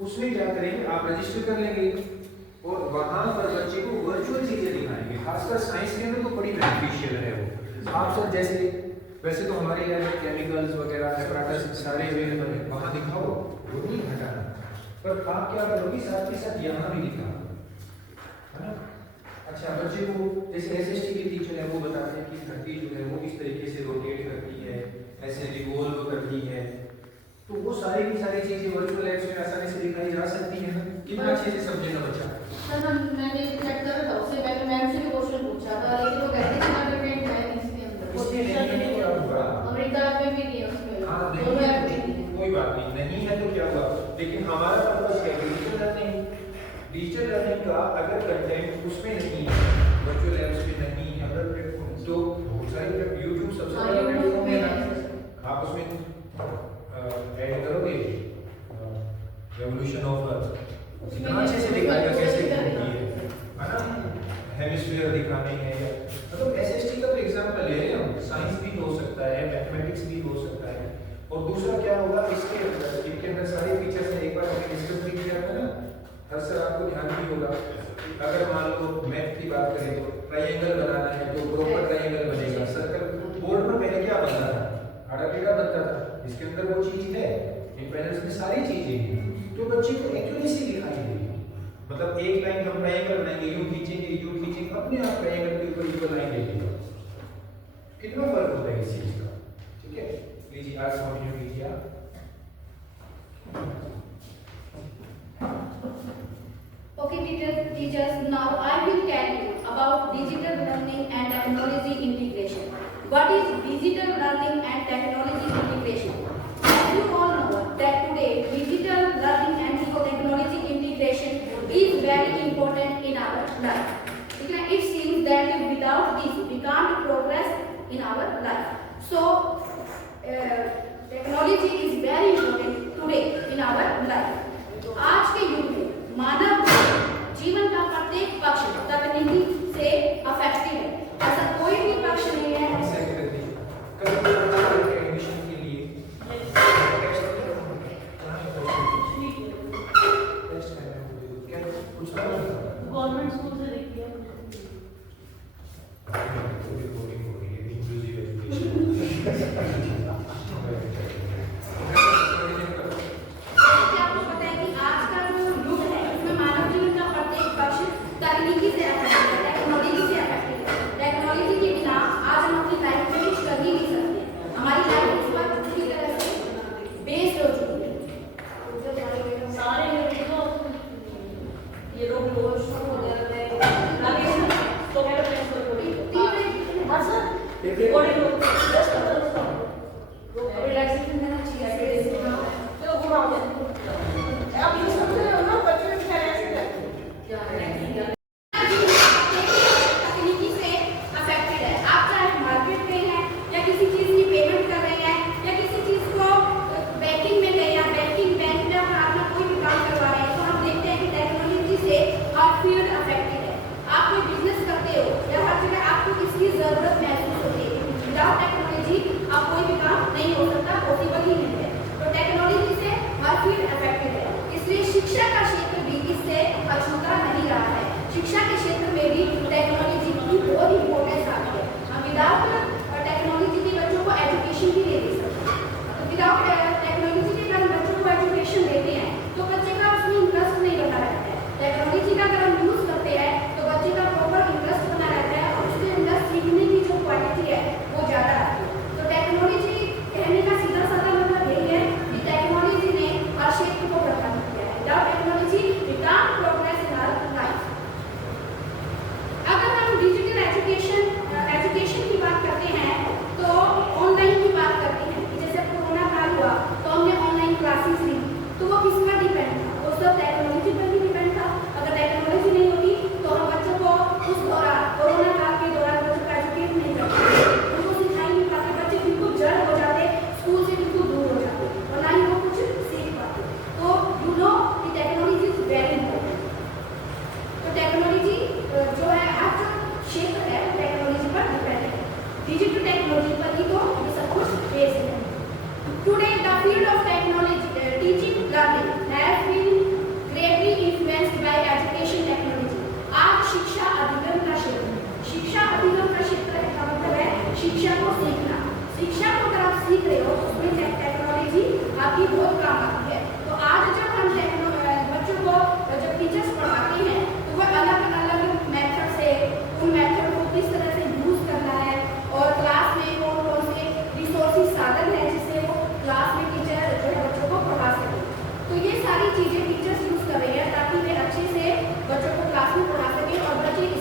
उसमें क्या करेंगे, आप रजिस्टर कर लेंगे और वहां पर बच्चे को वर्चुअल चीजें दिखाएंगे। खासकर साइंस के अंदर तो बड़ी बेनिफिशियल है वो। आप सब जैसे वैसे तो हमारे यहाँ केमिकल्स वगैरह एपराटस सारे अवेलेबल है, वहां दिखाओ वो नहीं हटाना, पर आप क्या करोगे साथ के साथ यहाँ भी दिखाओ, है ना। अच्छा, बच्चे को जैसे एसएसटी के टीचर है वो बताते हैं कि धरती जो है वो किस तरीके से रोटेट करती है, ऐसे रिवॉल्व करती है, तो वो सारी की सारी चीजें वर्चुअल लैब्स में आसानी से दिखाई जा सकती है ना। कितना अच्छे से समझेगा बच्चा। सर मैंने चेक कर रहा था, उससे पहले मैम से भी क्वेश्चन पूछा था, लेकिन वो कहते थे कंटेंट है इसके अंदर, इसमें नहीं क्या हुआ, अमेरिका में भी नहीं है उसमें। हाँ कोई बात नहीं है तो क्या हुआ, लेकिन हमारा पर्पस है डिजिटल लर्निंग का। अगर कंटेंट उसमें नहीं है, वर्चुअल लैब्स में नहीं है, अगर प्लेटफॉर्म तो बहुत सारे YouTube सबसे बड़ा प्लेटफॉर्म है, आप उसमें ऐड करोगे रेवोल्यूशन ऑफ अर्थ, इतना अच्छे से दिखाएगा कैसे घूमती है ना, हेमिस्फीयर दिखाने हैं, मतलब एसएसटी का एग्जांपल ले रहे हैं हम, साइंस भी हो सकता है, मैथमेटिक्स भी हो सकता है। और दूसरा क्या होगा, इसके अंदर सारे फीचर्स हैं, एक बार हमने डिस्कस भी किया था ना, हर सर आपको ध्यान भी होगा। अगर मान लो मैथ की बात करें तो ट्रायंगल बनाना है तो प्रॉपर ट्रायंगल बनेगा। सर्कल बोर्ड पर पहले क्या बनता था, आड़ा टेढ़ा बनता था, इसके अंदर वो चीज है, इन पैनल्स में सारी चीजें हैं, तो बच्चे को एक्यूरेसी दिखाई देगी। मतलब एक लाइन हम ट्रायंगल बनाएंगे, यूं खींचेंगे अपने आप ट्रायंगल के ऊपर इक्वल लाइन देखेगा। कितना फर्क होता है इस चीज का, ठीक है। लीजिए आज कंटिन्यू कीजिए आप। Okay, teachers, now I will tell you about digital learning and technology integration. What is digital learning and technology integration? As you all know that today digital learning and technology integration is very important in our life. It seems that without this we can't progress in our life. So technology is very important today in our life. आज के युग में मानव जीवन का प्रत्येक पक्ष तकनीकी से अफेक्टेड है, ऐसा कोई भी पक्ष नहीं है। एडमिशन के लिए गवर्नमेंट स्कूल से देखिए तकनीकी से अफेक्टेड है, टेक्नोलॉजी से अफेक्टेड है। टेक्नोलॉजी के बिना आज हम अपनी लाइफ में कुछ कर ही नहीं सकते। हमारी लाइफ इस पर पूरी तरह से बेस्ड हो चुकी है। सारे ये लोग शुरू हो जाते हैं राकेश तो मेरा फ्रेंड्स को रिकॉर्डिंग हां सर रिकॉर्डिंग रिलैक्सेशन देना चाहिए तो घुमा हो जाए। अब ये सब ना बच्चे में क्या ऐसे क्या शिक्षा के क्षेत्र में भी टेक्नोलॉजी की बहुत इंपॉर्टेंस आती है। हम विदाउट टेक्नोलॉजी के बच्चों को एजुकेशन भी नहीं दे सकते। तो विदाउट टेक्नोलॉजी के अगर बच्चों को एजुकेशन देते हैं तो बच्चे का उसमें इंटरेस्ट नहीं बना रहता है। टेक्नोलॉजी का अगर हम यूज करते हैं तो बच्चे का प्रॉपर इंटरेस्ट बना रहता है और उसके अंदर सीखने की जो क्वालिटी है वो ज़्यादा आती है। तो टेक्नोलॉजी कहने का सीधा साधा मतलब यही है कि टेक्नोलॉजी ने हर क्षेत्र को प्रभावित किया है। Without technology we can't progress in our life. अगर हम डिजिटल एजुकेशन की बात करते हैं तो ऑनलाइन की बात करते हैं। जैसे कोरोना काल हुआ सारी चीजें टीचर्स यूज कर रहे हैं ताकि वे अच्छे से बच्चों को क्लास में पढ़ा सके और बच्चे भी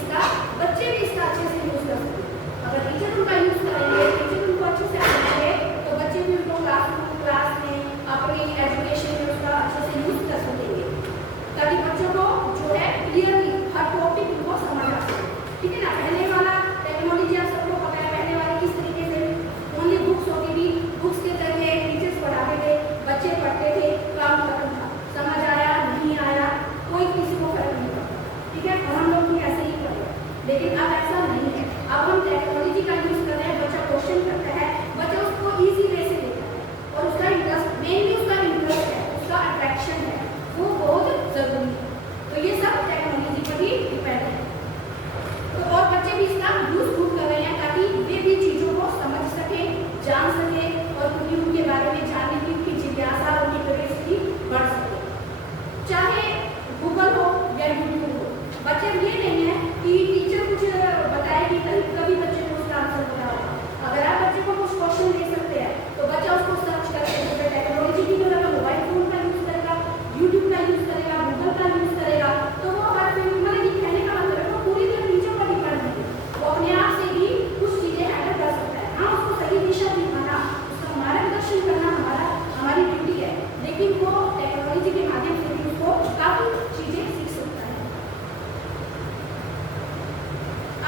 इसका अच्छे से यूज कर सके। अगर टीचर उनका यूज करेंगे, टीचर उनको अच्छे से आएंगे तो बच्चे भी उनको क्लास में अपनी एजुकेशन में उसका अच्छे से यूज कर सकेंगे, ताकि बच्चों को जो है क्लियरली हर टॉपिक उनको समझ आ सके। ठीक है ना। पहले वाला टेक्नोलॉजी आप सबको पता है, पहले वाले किस तरीके से ओनली बुक्स होती थी, बुक्स के जरिए टीचर्स पढ़ाते थे, बच्चे पढ़ते थे, काम खत्म था, समझ आया नहीं आया कोई किसी को फर्क नहीं पड़ता। ठीक है। और हम लोग भी ऐसे ही पढ़े, लेकिन अब ऐसा नहीं है। अब हम टेक्नोलॉजी का यूज कर रहे हैं, बच्चा क्वेश्चन करता है, बच्चा उसको इजी वे से लेता है और उसका इंटरेस्ट, मेनली उसका इंटरेस्ट है, उसका अट्रैक्शन है, वो बहुत जरूरी है। तो ये सब टेक्नोलॉजी पर ही डिपेंड है। तो और बच्चे भी इसका यूज खूब कर रहे हैं ताकि वे भी चीजों को समझ सके, जान सके और उनके बारे में जानने की उनकी जिज्ञासा और उनकी क्यूरियोसिटी बढ़ सके। चाहे गूगल हो या यूट्यूब हो, बच्चे ये नहीं है कि टीचर कुछ बताएगी कभी बच्चे को उसका आंसर पता होगा। अगर आप बच्चे को कुछ क्वेश्चन दे सकते हैं तो बच्चा उसको सर्च करके टेक्नोलॉजी की तरह मोबाइल फोन का यूज करेगा, यूट्यूब का यूज करेगा, गूगल का यूज करेगा। तो वो हर फील्ड में, ये कहने का मतलब है वो पूरी तरह टीचर पर डिपेंड नहीं है, वो अपने आप से भी कुछ चीजें हैंडल कर सकता है। हाँ, उसको सही दिशा दिखाना, उसका मार्गदर्शन करना हमारी ड्यूटी है, लेकिन वो टेक्नोलॉजी के माध्यम से भी उसको काफी चीजें सीख सकता है।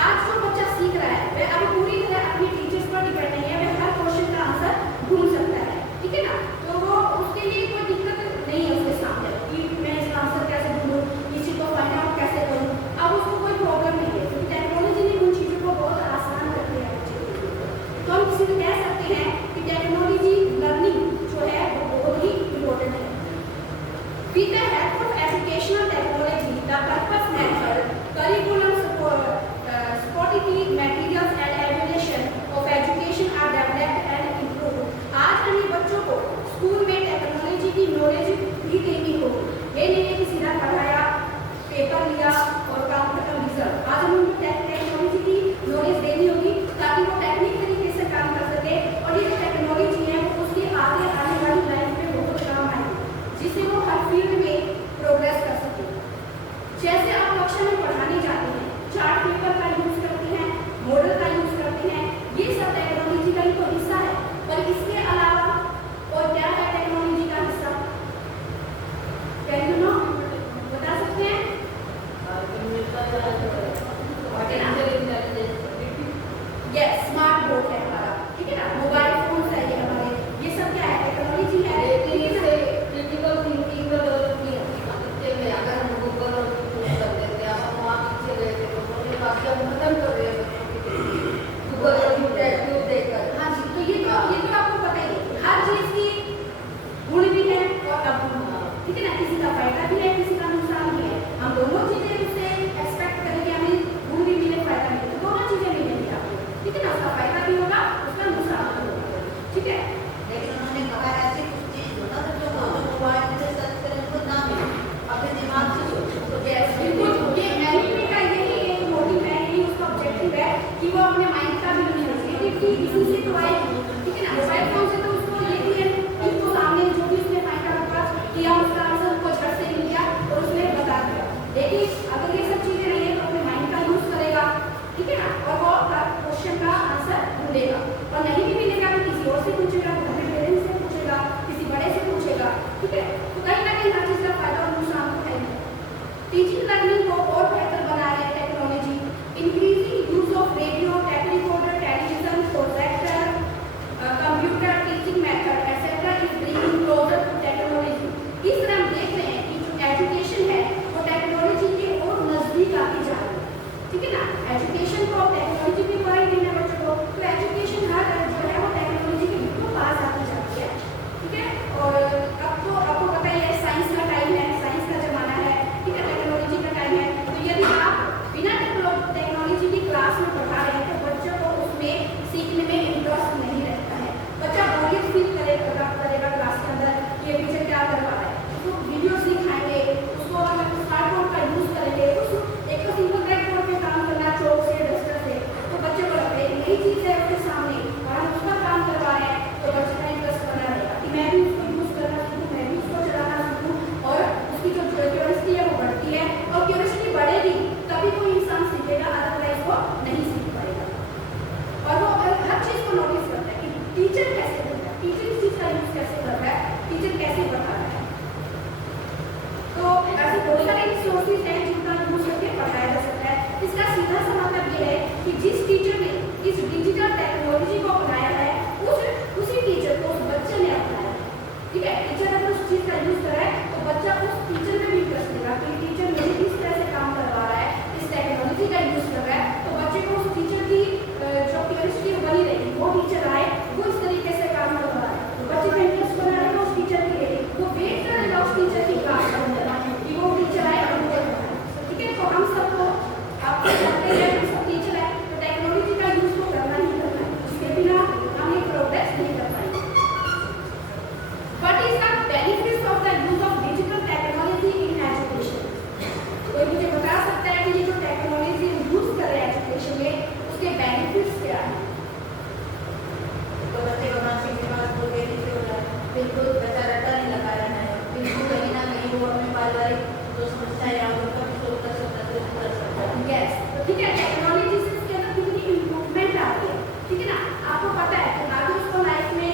आज जो बच्चा सीख रहा है वह अभी पूरी तरह अपने टीचर्स पर डिपेंड नहीं है, वह हर क्वेश्चन का आंसर ढूंढ सकता है। ठीक है ना। तो वो उसके लिए कोई दिक्कत नहीं है उसके सामने कि मैं इसका आंसर कैसे ढूंढूं, किसी को फाइंड आउट कैसे करूं। अब उसको कोई प्रॉब्लम नहीं है क्योंकि टेक्नोलॉजी ने उन चीजों को बहुत आसान कर दिया है बच्चे के लिए। तो हम किसी को कह सकते हैं कि टेक्नोलॉजी लर्निंग जो है वो बहुत ही इम्पोर्टेंट है। With the help of educational technology, the purpose method, curriculum supporting materials and evaluation of education are developed and improved. आज हमें बच्चों को स्कूल में टेक्नोलॉजी की नॉलेज भी देनी होगी। ये नहीं है कि सीधा पढ़ाया, पेपर लिया और काम खत्म रिजल्ट। आज हमें उनको टेक्नोलॉजी की नॉलेज देनी होगी ताकि वो टेक्निक तरीके से काम कर सके और ये टेक्नोलॉजी है वो उसके आगे आने वाली लाइफ में बहुत काम आएगी, जिससे वो हर फील्ड में प्रोग्रेस कर सके। जैसे आप कक्षा में पढ़ाने जाते हैं, चार्ट पेपर का यूज करते हैं, मॉडल का यूज करते हैं, ये सब टेक्नोलॉजी का ही तो हिस्सा है। पर इसके अलावा और क्या है टेक्नोलॉजी का हिस्सा? कैन यू नो, बता सकते हैं? यस, स्मार्ट बोर्ड है हमारा। ठीक है ना। मोबाइल फोन है ये हमारे, ये सब क्या है? टेक्नोलॉजी है। क्रिटिकल थिंकिंग का डेवलप नहीं होती बच्चे में। अगर हम गूगल और कर देते हैं, हम वहाँ पीछे गए थे तो उन्होंने बाकी हम खत्म कर रहे हैं गूगल और यूट्यूब देखकर। हाँ जी। तो ये तो आपको पता ही है, हर चीज की गुण भी है और अवगुण भी है। ठीक है ना। किसी का फायदा भी है, किसी का नुकसान भी है। हम दोनों चीजें उससे एक्सपेक्ट करें कि हमें गुण भी मिले, फायदा मिले, तो दोनों चीजें मिलेंगी आपको। ठीक है ना। उसका फायदा भी होगा, उसका नुकसान भी होगा। ठीक है। लेकिन उन्होंने कहा ऐसी कुछ चीज होता है जो मोबाइल से सर्च करें तो ना मिले, अपने दिमाग से सोचो। तो बिल्कुल, ये एनईपी का यही एक मोटिव है, यही उसका ऑब्जेक्टिव है कि वो अपने माइंड का भी क्रिएटिविटी इसी से तो आएगी। ठीक है ना। मोबाइल फोन से तो उसको ये भी है, उसको सामने जो भी उसने फाइंड आउट किया उसका आंसर उसको झट से मिल गया और उसने बता दिया। लेकिन अगर ये सब चीजें नहीं है तो अपने माइंड का यूज करेगा। ठीक है ना। और वो क्वेश्चन का आंसर ढूंढेगा और नहीं भी मिलेगा तो किसी और से पूछेगा। कि जिस टीचर ने इस डिजिटल टेक्नोलॉजी को अपनाया है उसी टीचर को उस बच्चे ने अपनाया। ठीक है, टीचर अगर उस चीज का यूज करे तो बच्चा उस टीचर में भी इंटरेस्ट लेगा कि टीचर मुझे किस तरह से काम करवा रहा है, इस टेक्नोलॉजी का यूज कर रहा है, तो बच्चे को उस टीचर की जो क्यूरियोसिटी बनी रहेगी, वो टीचर आए वो इस तरीके से काम करवा रहा है, तो बच्चे का इंटरेस्ट बना रहेगा उस टीचर के लिए, वो वेट करेगा उस टीचर की क्लास करने कि वो टीचर आए और मुझे पढ़ाए। ठीक है, तो हम सबको आप जानते हैं हम सब टीचर है, तो टेक्नोलॉजी का यूज तो करना ही करना है, उसके बिना हम एक प्रोग्रेस नहीं कर पाएंगे। What is the benefits of the use of digital technology in education? कोई मुझे बता सकता है कि ये जो टेक्नोलॉजी यूज कर रहे हैं एजुकेशन में उसके बेनिफिट्स क्या हैं? तो बच्चे को मानसिक विकास को तेजी से हो रहा है, बिल्कुल बच्चा रट्टा नहीं लगा रहा है, बिल्कुल कहीं ना कहीं वो अपने पारिवारिक जो समस्या है उनका भी सोल्व कर सकता है। यस, तो ठीक है, टेक्नोलॉजी से इसके अंदर कितनी इम्प्रूवमेंट आ रही है, ठीक है ना। आपको पता है कि आगे उसको लाइफ में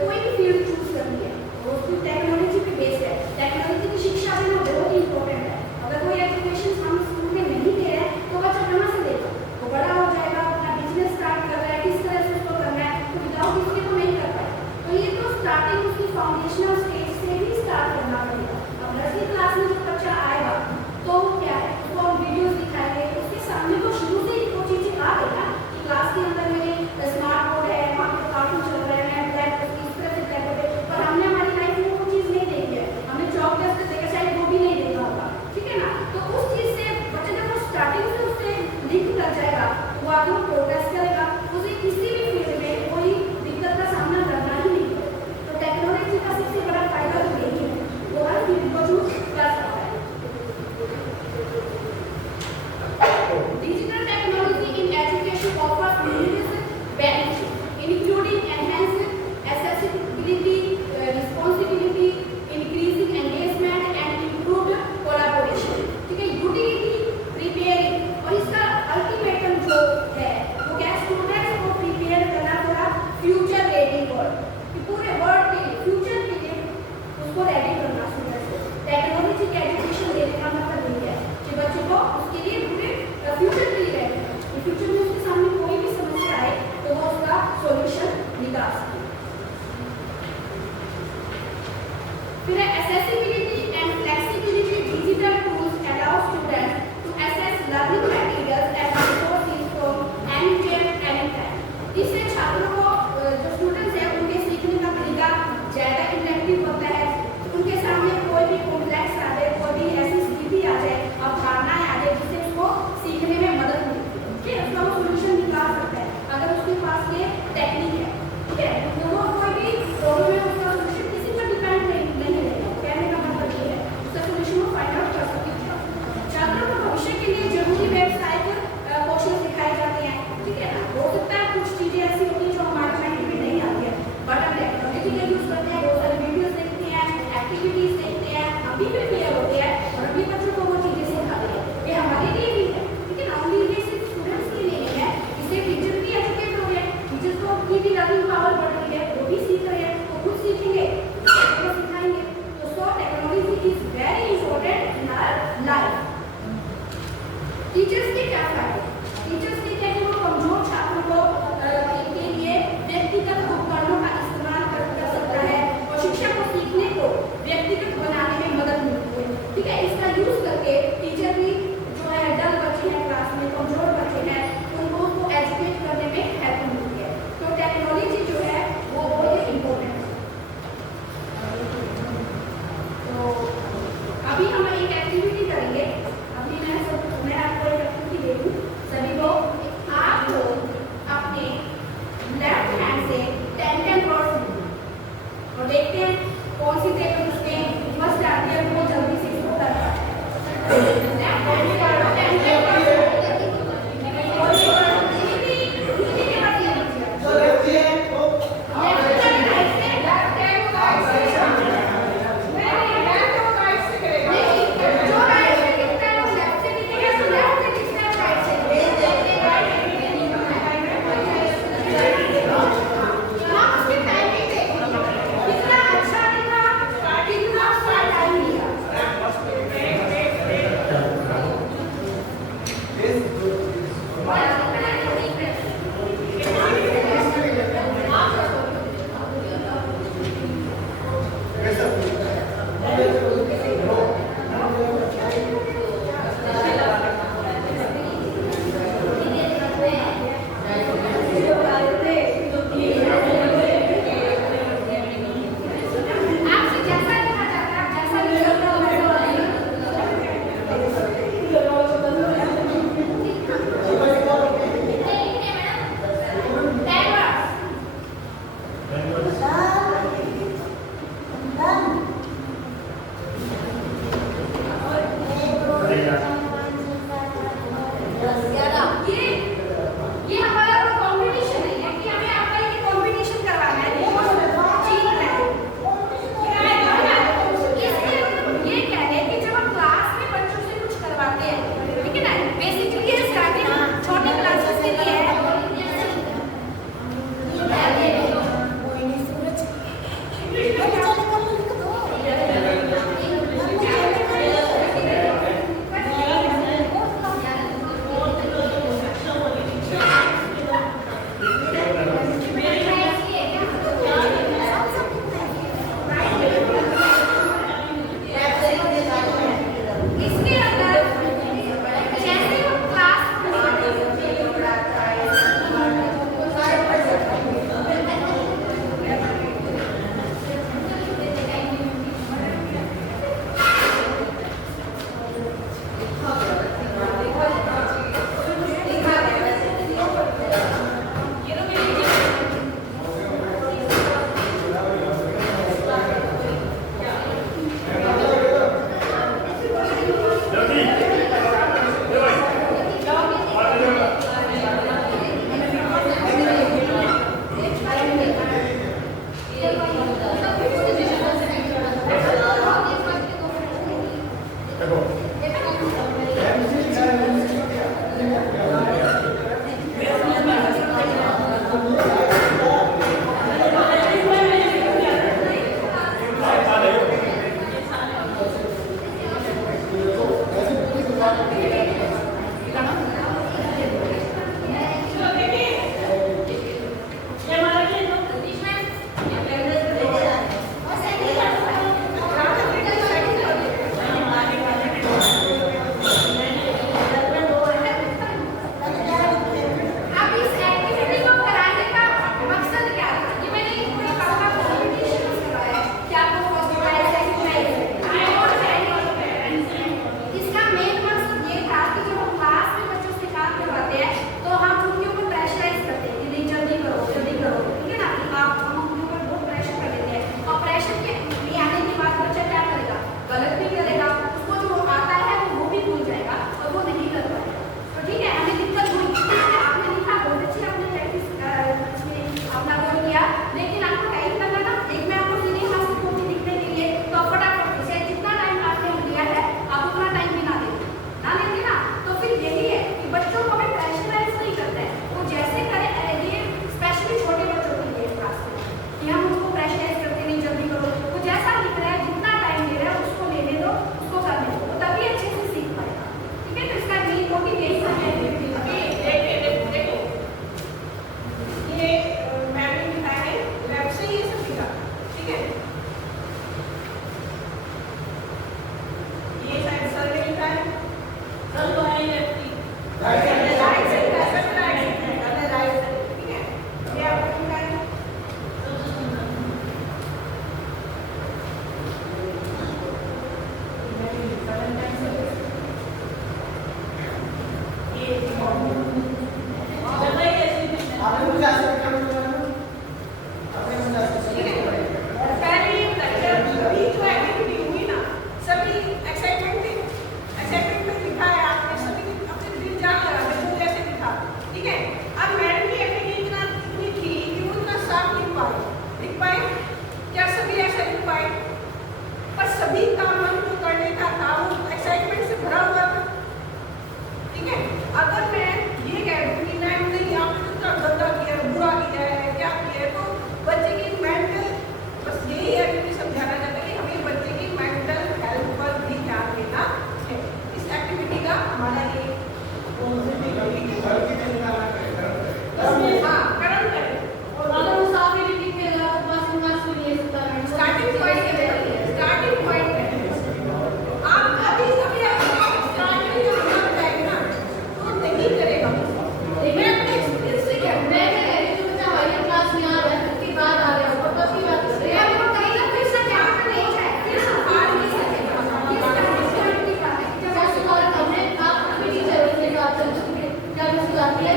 कोई भी फील्ड चूज करनी है वो उसकी टेक्नोलॉजी पे बेस्ड है। टेक्नोलॉजी की शिक्षा देना बहुत ही इंपॉर्टेंट है। अगर कोई एजुकेशन हम स्कूल में नहीं दे रहे हैं तो बच्चा कहाँ से देगा, वो बड़ा हो जाएगा, अपना बिजनेस स्टार्ट कर रहा है, किस तरह से उसको करना है, तो विदाउट इसके तो नहीं कर पाए। तो ये तो स्टार्टिंग उसकी फाउंडेशनल स्टेज से ही स्टार्ट करना पड़ेगा। अब नर्सरी क्लास में जब बच्चा आएगा तो क्या है, उसको हम वीडियोस दिखाएंगे, उसके सामने तो शुरू से ही वो चीजें आ गई ना कि क्लास के अंदर में स्मार्ट बोर्ड है, वहाँ पे कार्टून चल रहे हैं, ब्लैक इस तरह से ब्लैक बोर्ड है, पर हमने हमारी लाइफ में वो चीज़ नहीं देखी है, हमने चौक टेस्ट देखा शायद वो भी नहीं देखा होगा। ठीक है ना, तो उस चीज़ से बच्चा जब वो स्टार्टिंग से उससे लिंक कर जाएगा वो आगे प्रोग्रेस करेगा, उसे किसी भी फील्ड में कोई दिक्कत का सामना करना ही नहीं है। तो टेक्नोलॉजी का सबसे बड़ा फायदा तो यही है, वो हर फील्ड को चूज कर सकता है। Digital technology in education offers numerous benefits, including enhanced accessibility, responsibility, increasing engagement, and improved collaboration. ठीक है, utility, preparing, और इसका अल्टीमेटम जो है वो क्या, स्टूडेंट्स को प्रिपेयर करना थोड़ा फ्यूचर रेडी वर्ल्ड, कि पूरे वर्ल्ड के लिए फ्यूचर के लिए उसको रेडी करना स्टूडेंट्स को। टेक्नोलॉजी के एजुकेशन देने का मतलब ये है कि बच्चों को उसके लिए पूरे फ्यूचर के लिए रेडी करना, फ्यूचर में उसके सामने कोई भी समस्या आए तो वो उसका सॉल्यूशन निकाल सके। फिर accessibility and flexibility, digital tools allow students to access learning materials and resources from anywhere, anytime. इससे छात्रों को जो स्टूडेंट्स हैं उनके सीखने का तरीका ज़्यादा इंटरेक्टिव होता है, उनके सामने कोई भी कॉम्प्लेक्स आ जाए, कोई भी ऐसी स्थिति आ जाए, अवधारणाएं आ जाए जिससे उसको सीखने में मदद मिलती है, ठीक है, उसका वो सोल्यूशन निकाल सकता है अगर उसके पास ये टेक्निक है। ठीक है, तो वो कोई भी प्रॉब्लम है उसका सोल्यूशन किसी पर डिपेंड नहीं रहेगा, कहने का मतलब ये है उसका सोल्यूशन वो फाइंड आउट कर सकते हैं। छात्रों को भविष्य के लिए जरूरी वेबसाइट कौशल सिखाए जाते हैं। ठीक है ना, हो सकता है कुछ चीज़ें ऐसी होती हैं जो हमारे माइंड में नहीं आती है, बट हम टेक्नोलॉजी का यूज़ करते हैं, बहुत सारे वीडियोस देखते हैं, एक्टिविटीज देखते हैं, अभी भी क्लियर होते हैं और अभी बच्चों को वो चीज़ें सिखाते हैं। ये हमारे लिए भी है, ठीक है ना, ओनली ये सिर्फ स्टूडेंट्स के लिए नहीं है, इससे टीचर भी एजुकेट हो गए, टीचर्स को अपनी भी लर्निंग पावर बढ़ रही है, वो भी सीख रहे हैं, वो खुद सीखेंगे, वो सिखाएंगे। तो so technology is very important in our life. Teachers के क्या फायदे, टीचर्स के क्या, वो कमजोर छात्रों को के लिए व्यक्तिगत उपकरणों का इस्तेमाल कर सकता है और शिक्षा को सीखने को व्यक्तिगत बनाने में मदद मिलती है। ठीक है, इसका यूज करके टीचर भी जो है डल बच्चे हैं क्लास में, कमजोर बच्चे हैं, उनको एजुकेट करने में हेल्प मिलती है। तो टेक्नोलॉजी जो है वो बहुत ही इम्पोर्टेंट है। तो अभी हम एक एक्टिविटी करेंगे, अभी मैं आपको एक एक्टिविटी दे दूँ। अब इस एक्टिविटी को कराने का मकसद क्या था? ये मैंने कोई कहा कॉम्पिटिशन करवाया है कि आपको फर्स्ट प्राइज सेकंड प्राइज इसका मेन मकसद ये था कि जब हम क्लास में बच्चों से काम करवाते हैं तो हम उनके ऊपर प्रेशराइज करते हैं कि नहीं जल्दी करो, ठीक है ना? कि आप हम उनके ऊपर बहुत प्रेशर कर देते हैं और प्रेशर के में आने के बाद बच्चा क्या करेगा? गलत भी करेगा, उसको जो आता है वो भी भूल जाएगा और वो नहीं कर पाएगा। तो ठीक है, हमें दिक्कत हुई, आपने लिखा बहुत अच्छी, आपने प्रैक्टिस में अपना वो किया, लेकिन आपको टाइम लगा ना। एक मैं आपको सीधी हाथ को लिखने के लिए तो फटाफट से जितना टाइम आपने लिया है आप उतना टाइम भी ना देते ना, तो फिर यही है कि बच्चों को हमें प्रेशराइज नहीं करता है। वो जैसे करें, ये स्पेशली छोटे बच्चों के लिए क्लास में कि हम उनको प्रेशराइज करते नहीं, जल्दी करो, वो जैसा लिख रहा है जितना टाइम दे रहा है उसको लेने दो, उसको करने दो, वो तभी अच्छे से सीख पाएगा। ठीक है, तो इसका मेन मोटिव यही है। देखो ये मैंने लिखा है वेब से ये सब लिखा, ठीक है? ये शायद सर ने लिखा है, सर तो है व्यक्ति राइट से ठीक है? ये आपको लिखा है सभी काम मन को करने का था, वो एक्साइटमेंट से भरा हुआ था। ठीक है, अगर मैं ये कह दूं कि मैं नहीं आपने इतना गंदा किया, बुरा किया है, क्या किया है, तो बच्चे की मेंटल, बस यही है कि समझाना चाहते हैं कि हमें बच्चे की मेंटल हेल्थ पर भी ध्यान देना है। इस एक्टिविटी का हमारा ये हाँ कर्म करें। और अगर वो साफ ही लिख के लगा तो बस उनका सुनिए स्टार्टिंग पॉइंट है, स्टार्टिंग पॉइंट है। आप अभी स्टार्टिंग में हम जाएंगे ना तो नहीं करेगा। मैं अपने एक्सपीरियंस से क्या मैं कह रही हूँ बच्चा हमारी क्लास में आ रहा है, उसके बाद आ रहा है, और तब की बात कर रहे हैं। वो कहीं ना फिर से क्या नहीं है, फिर से हार नहीं सकेगा। ये स्टैंडर्ड की बात है। जब जैसे और हमने आप अपनी टीचर के साथ चल चुके हैं, क्या मैं सुधारती है?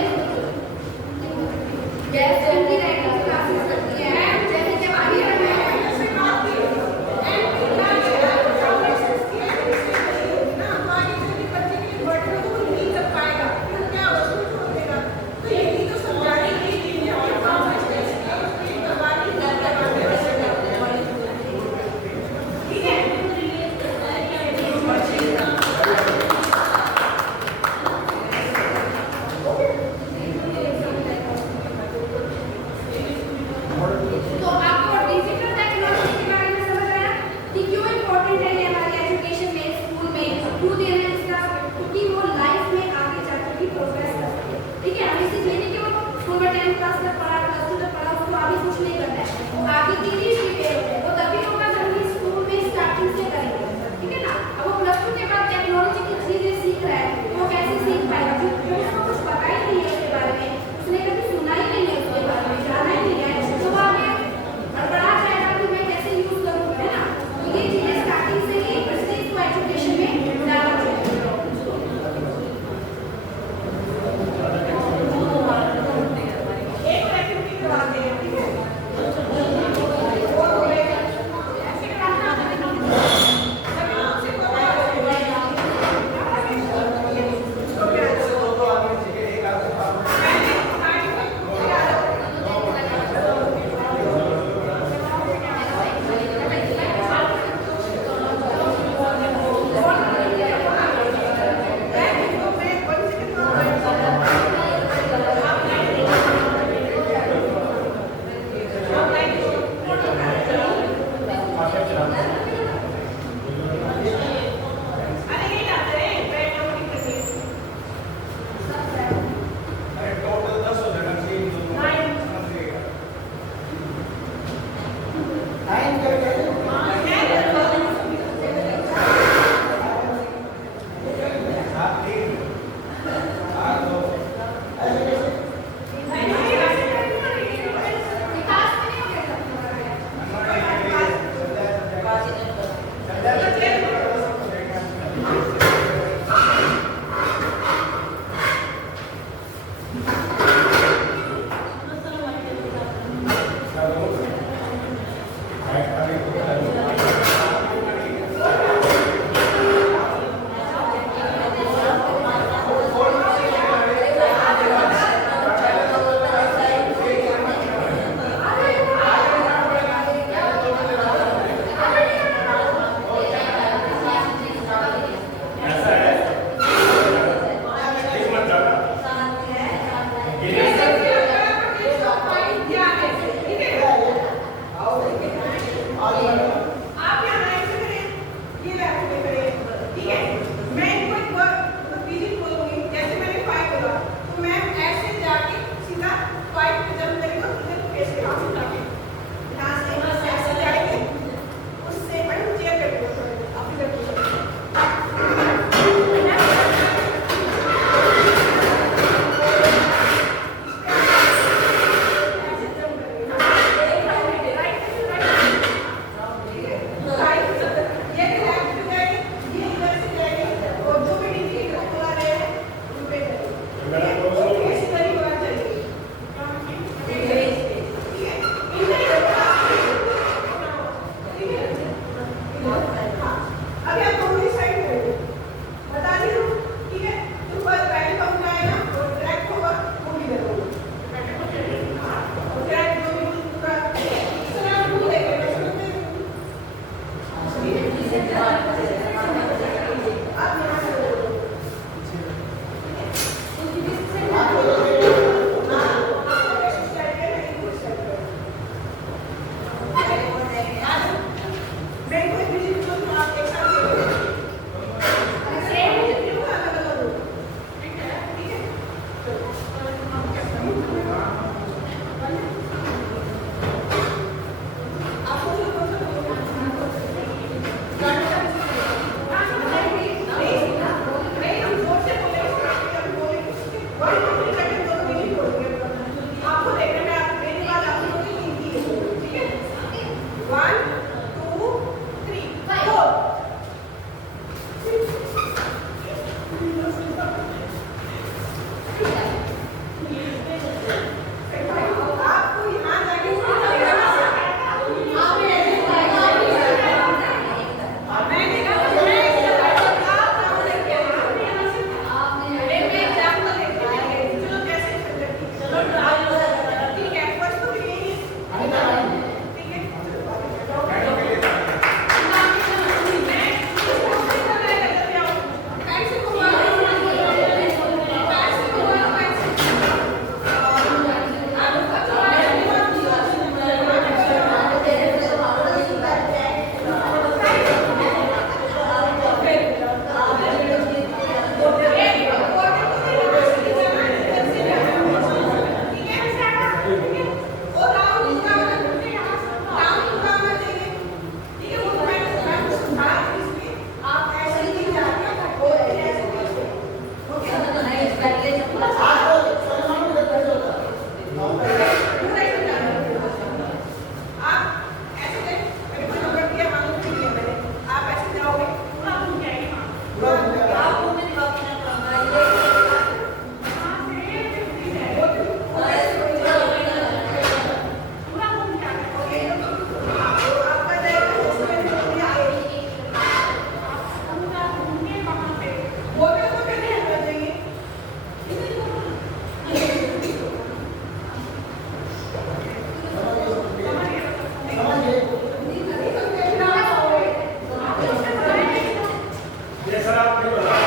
जैसे उनकी राइटिंग क्लासेस करती है, जैसे जब आगे बढ़ना है ऐसे बात की एंड ना हमारी भी बच्चे के बर्थडे को नहीं कर पाएगा, तो क्या उसको छोड़ देगा? तो यही तो समझाने की चीजें और काम है। करवानी ठीक है? तो आपको डिजिटल टेक्नोलॉजी के बारे में समझ आया कि क्यों इम्पोर्टेंट है ये हमारी एजुकेशन में, स्कूल में क्यों देना है इसका, क्योंकि वो लाइफ में आगे जाकर भी प्रोग्रेस करते हैं। ठीक है, हमें सिर्फ ये नहीं कि वो स्कूल में 10th क्लास तक पढ़ा, प्लस 2 तक पढ़ा, उसको आगे कुछ नहीं करना है। वो आगे की भी सीखें, वो तभी होगा जब हम स्कूल में स्टार्टिंग से करेंगे। ठीक है ना? अब वो प्लस 2 के बाद टेक्नोलॉजी की चीजें सीख रहा है, वो कैसे सीख पाएगा? क्योंकि उसको कुछ पता ही नहीं है उसके बारे में, उसने कभी सुना ही नहीं है उसके बारे में, जाना ही नहीं है, तो वो आगे बड़ा जाएगा कि मैं कैसे यूज करूँ, है ना? तो ये चीजें स्टार्टिंग से ही इसको एजुकेशन में डालना चाहिए। एक 1, 2, 3,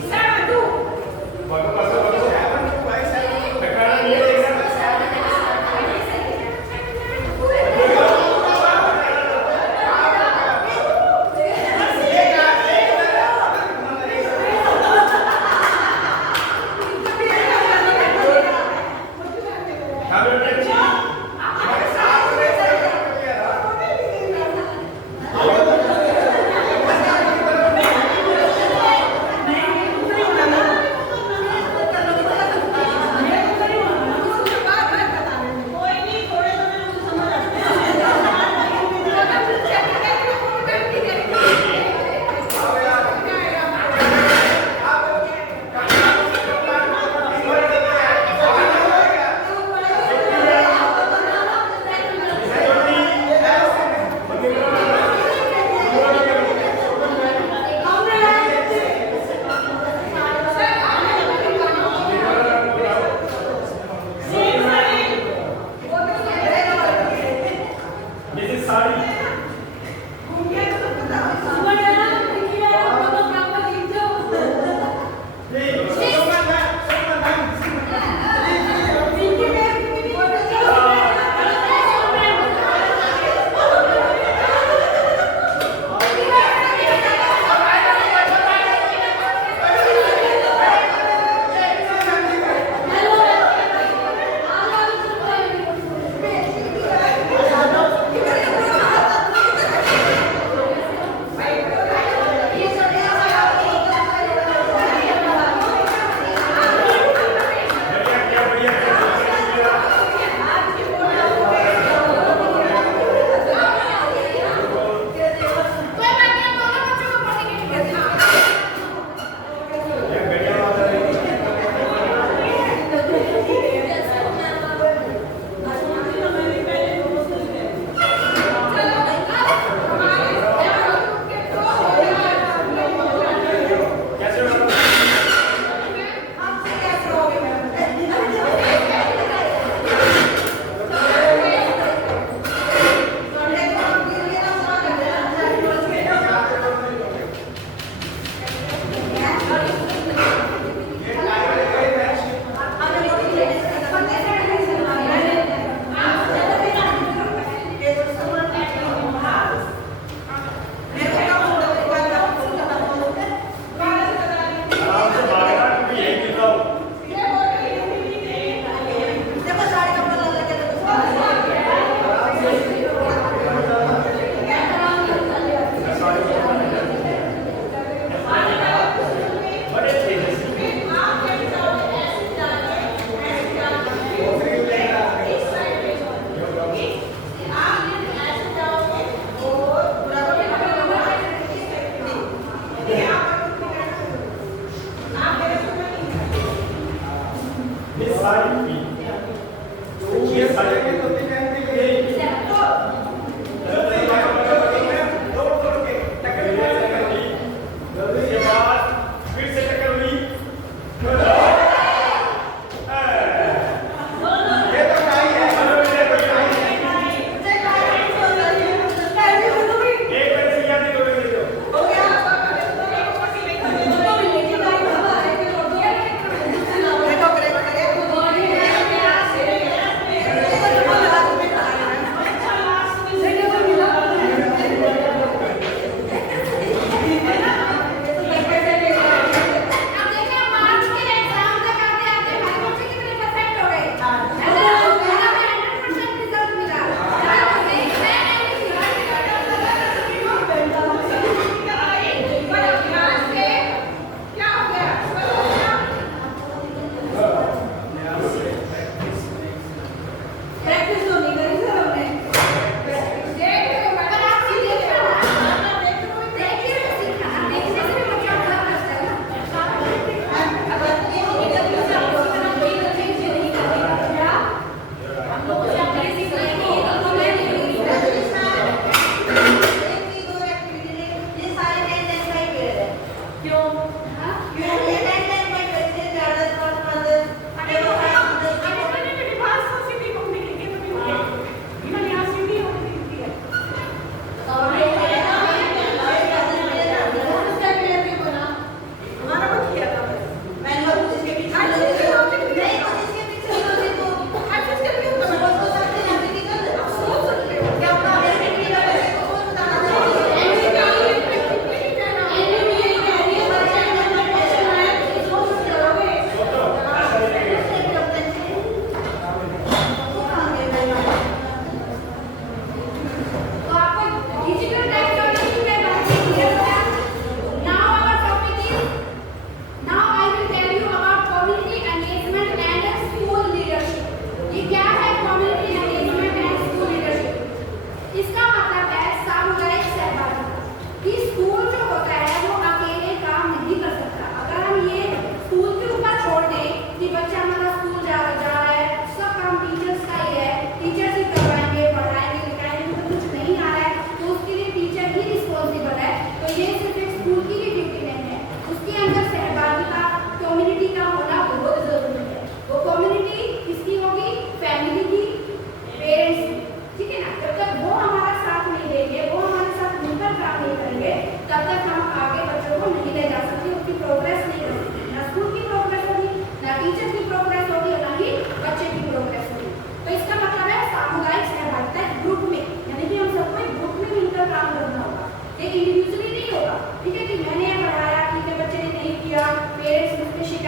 7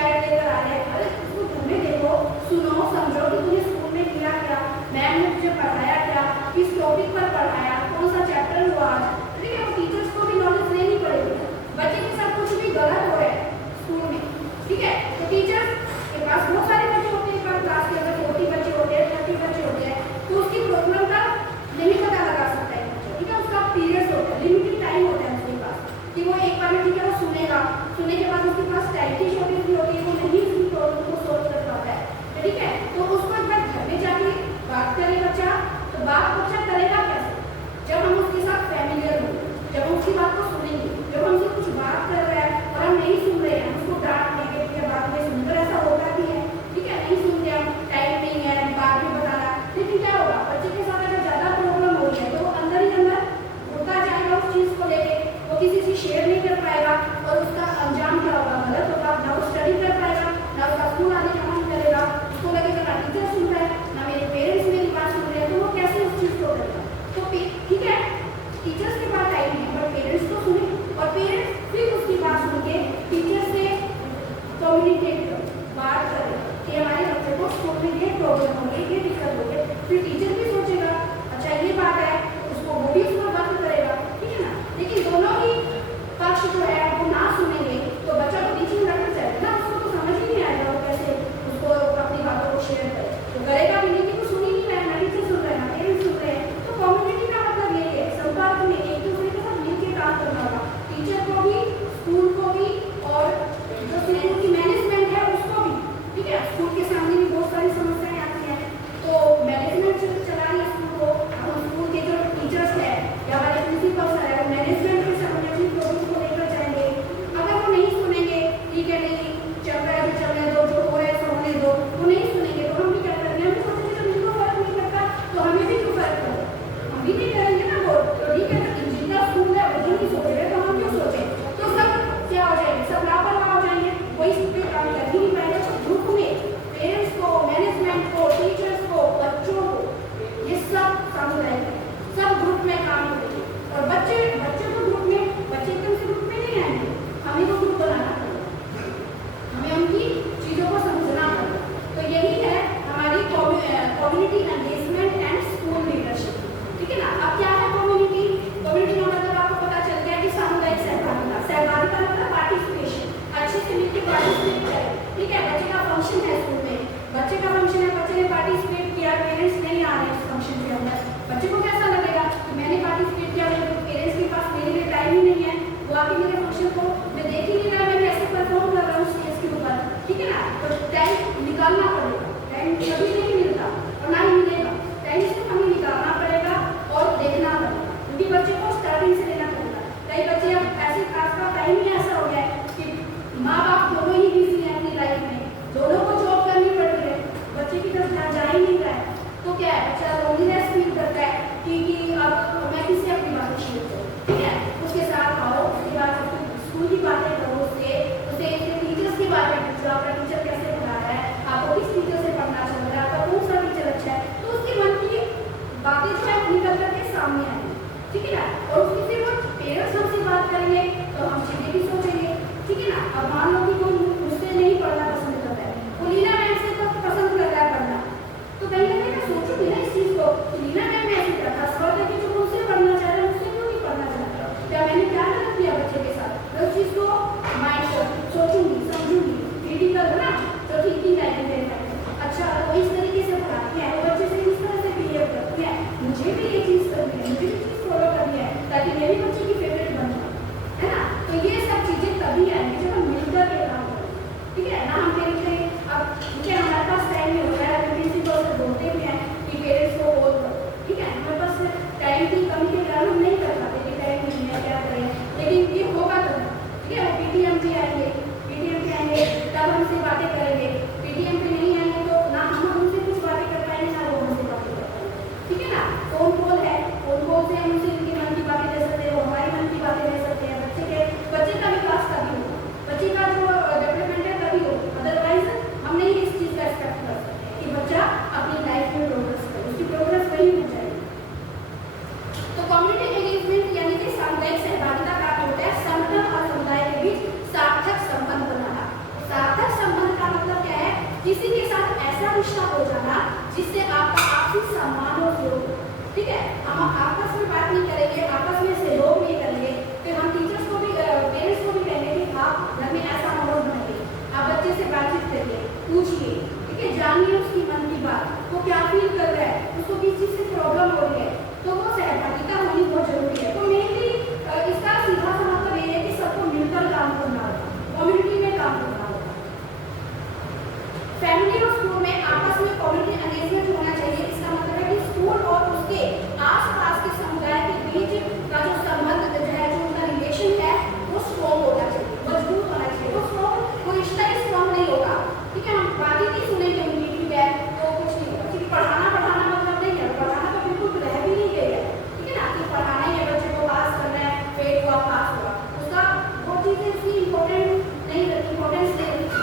शिकायत लेकर आ रहे हैं, अरे उसको घर में देखो, सुनो, समझो कि तुमने स्कूल में किया क्या, मैम ने तुझे पढ़ाया क्या, किस टॉपिक पर पढ़ाया, कौन सा चैप्टर हुआ आज। ठीक है, वो टीचर्स को भी नॉलेज लेनी पड़ेगी। बच्चे के साथ कुछ भी गलत हो रहा है स्कूल में, ठीक है, तो टीचर्स के पास बहुत सारे बच्चे होते हैं, पर क्लास के अंदर 40 बच्चे होते हैं, 30 बच्चे होते हैं, तो उसकी प्रॉब्लम का नहीं पता लगा सकता है। ठीक है, उसका पीरियड्स होता है, लिमिटेड टाइम होता है उसके पास कि वो एक बार में, ठीक है, वो सुनेगा, सुनने के बाद उसके पास टाइम की शॉर्टेज भी होती है, वो नहीं उसकी प्रॉब्लम को सॉल्व कर पाता है। ठीक है, तो उसको एक बार घर में जाके बात करे बच्चा, तो बात बच्चा करेगा कैसे? जब हम उसके साथ फैमिलियर होंगे, जब हम उसकी बात को सुनेंगे, जब हमसे कुछ बात कर रहा है और हम नहीं सुन रहे हैं, उसको डांट देंगे, ठीक है, बाद में सुनकर ऐसा होता भी है, ठीक है, नहीं सुन रहे, हम टाइम नहीं है, बाद में बताना, लेकिन क्या होगा, बच्चे के साथ अगर ज्यादा प्रॉब्लम हो रही है तो वो अंदर ही अंदर होता जाएगा उस चीज को लेके, वो किसी से शेयर नहीं कर पाएगा और उसका अंजाम क्या होगा, गलत होगा, ना वो स्टडी कर पाएगा, ना उसका स्कूल आने का मन करेगा, उसको लगेगा ना टीचर सुन रहा है, ना मेरे पेरेंट्स मेरी बात सुन रहे हैं, तो वो कैसे उस चीज को करेगा? तो ठीक है, टीचर्स के पास टाइम है, पर पेरेंट्स को सुने, और पेरेंट्स फिर उसकी बात सुन के टीचर से कम्युनिकेट करें, बात करें कि हमारे बच्चे को स्कूल में ये प्रॉब्लम हो गई, ये दिक्कत हो गई, फिर टीचर भी सोचेगा अच्छा ये बात है, उसको वो भी उसको बात करेगा, ठीक है ना। लेकिन दोनों ही पक्ष जो है वो ना सुनेंगे तो बच्चा तो बीच में रखना चाहिए ना, उसको तो समझ ही नहीं आएगा वो कैसे उसको अपनी बातों को शेयर करे, तो करेगा भी नहीं कि वो सुन ही नहीं रहा है, ना टीचर सुन रहे हैं, ना पेरेंट्स सुन रहे हैं। तो कम्युनिटी का मतलब यही है, संपर्क में एक दूसरे के साथ मिलकर काम करना होगा, टीचर को भी, स्कूल को भी, और जो स्कूल की मैनेजमेंट है उसको भी। ठीक है, स्कूल के सामने भी बहुत सारी समस्याएं आती हैं, तो मैनेजमेंट चला रही है स्कूल को, हम स्कूल के जो टीचर्स हैं या हमारे प्रिंसिपल्स हैं वो मैनेजमेंट के सामने अपनी प्रॉब्लम को लेकर जाएंगे। अगर वो नहीं सुनेंगे, ठीक है, नहीं चल रहा है तो चलने दो, जो हो रहा है सो होने दो, वो नहीं सुनेंगे तो हम भी क्या करेंगे, हम भी सोचेंगे जब इनको फर्क नहीं पड़ता तो हमें भी क्यों फर्क पड़ेगा, हम भी नहीं करेंगे ना वो। तो ठीक है, जिनका स्कूल है वो नहीं सोच रहे तो हम क्यों सोचें, तो सब क्या हो जाएंगे, सब लापरवाह हो जाएंगे, कोई इस पे काम कर ही नहीं पाएगा। तो ग्रुप में पेरेंट्स को, मैनेजमेंट को, टीचर्स को, बच्चों को, ये सब सामुदायिक है, सब ग्रुप में काम करेंगे, और बच्चे तो ग्रुप में, बच्चे एकदम से ग्रुप में नहीं आएंगे, हमें वो ग्रुप बनाना पड़ेगा, हमें उनकी चीज़ों को समझना पड़ेगा। तो यही है हमारी community engagement and school leadership. ठीक है ना। अब क्या है कम्युनिटी? कम्युनिटी का मतलब आपको पता चल गया कि सामुदायिक सहभागिता, सहभागिता मतलब पार्टिसिपेशन, अच्छे से मिलकर पार्टिसिपेट करें। ठीक है, बच्चे का फंक्शन है स्कूल में, बच्चे का फंक्शन है, बच्चे ने पार्टिसिपेट किया, पेरेंट्स नहीं आ रहे उस फंक्शन के अंदर, बच्चे को कैसा लगेगा कि मैंने पार्टिसिपेट किया, मेरे पेरेंट्स के पास मेरे लिए टाइम ही नहीं है, वो आके मेरे फंक्शन को मैं देख ही नहीं रहा, मैं कैसे परफॉर्म कर रहा हूँ स्टेज के ऊपर। ठीक है ना, तो टाइम निकालना पड़ेगा, टाइम कभी नहीं मिलता और ना ही मिलेगा, टाइम सिर्फ हमें निकालना पड़ेगा और देखना पड़ेगा, क्योंकि बच्चे को स्टार्टिंग से लेना पड़ेगा। कई बच्चे अब ऐसे, आज का टाइम ही ऐसा हो गया है कि माँ बाप दोनों ही बिजी हैं अपनी लाइफ में, दोनों को जॉब करनी पड़ रही है, बच्चे की तरफ ध्यान जा ही नहीं रहा है, तो क्या है, बच्चा लोनलीनेस फील करता है कि अब मैं किससे अपनी बातें शेयर करूँ। ठीक है, उसके साथ आओ, उसके बाद स्कूल की बातें करो, उससे टीचर्स की बातें पूछो, आपका टीचर कैसे पढ़ा रहा है, आपको किस टीचर से पढ़ना चल रहा है, आपका कौन सा टीचर अच्छा है, तो उसके मन की बातें जो है निकल करके सामने आएंगी। ठीक है ना, और उसकी फिर वो पेरेंट्स हमसे बात करेंगे तो हम चीजें भी सोचेंगे। ठीक है ना, अब मान लो कि कोई मुझसे नहीं पढ़ना पसंद करता है, वो लीना मैम से तो पसंद कर रहा है पढ़ना, तो कहीं ना कहीं मैं सोचूंगी ना इस चीज को, लीना मैम ने ऐसे किया था, सवाल है कि जो मुझसे पढ़ना चाह रहा है मुझसे क्यों नहीं पढ़ना चाहता, क्या मैंने क्या गलत किया बच्चे के साथ, मैं उस चीज को माइंड सोचूंगी, समझूंगी, क्रिटिकल है ना, तो थिंकिंग टाइप है। अच्छा, वो इस तरीके से पढ़ाती है, वो बच्चे से इस तरह से बिहेव करती है, मुझे भी ये चीज करनी है, मुझे भी चीज फॉलो करनी है ताकि मैं भी बच्चे की फेवरेट बन जाऊँ, है ना। तो ये सब चीजें तभी आएंगी जब हम मिलकर के किसी के साथ ऐसा रिश्ता हो जाना जिससे आपका आपसी सम्मान और सहयोग हो। ठीक है, हम आपस में बात नहीं करेंगे, आपस में सहयोग नहीं करेंगे, फिर हम टीचर्स को भी पेरेंट्स को भी कहेंगे कि आप घर में ऐसा माहौल बनाइए, आप बच्चे से बातचीत करिए, पूछिए, ठीक है, जानिए उसकी मन की बात, वो क्या फील कर रहा है, उसको किस चीज़ से प्रॉब्लम हो रही है, तो वो सहभागिता होनी बहुत जरूरी है। तो मेनली इसका सीधा सा मतलब ये है कि सबको मिलकर काम करना होगा, कम्युनिटी में काम करना होगा। फैमिली और स्कूल में आपस में कम्युनिटी एंगेजमेंट होना चाहिए। इसका मतलब है कि स्कूल और उसके आसपास के समुदाय के बीच का जो संबंध है, जो उनका रिलेशन है, वो स्ट्रॉन्ग होना चाहिए, मजबूत होना चाहिए। वो स्ट्रॉन्ग, वो रिश्ता ही स्ट्रॉन्ग नहीं होगा, ठीक है, हम बाकी नहीं सुनेंगे उनकी फीडबैक तो कुछ नहीं होगा। क्योंकि पढ़ाना मतलब नहीं है, पढ़ाना तो बिल्कुल रह भी नहीं गई है, ठीक है ना, कि पढ़ाना ही है, बच्चे को पास करना है, फेल हुआ पास हुआ, उसका वो चीज़ें उसकी इम्पोर्टेंट नहीं रहती, इम्पोर्टेंस नहीं रहती,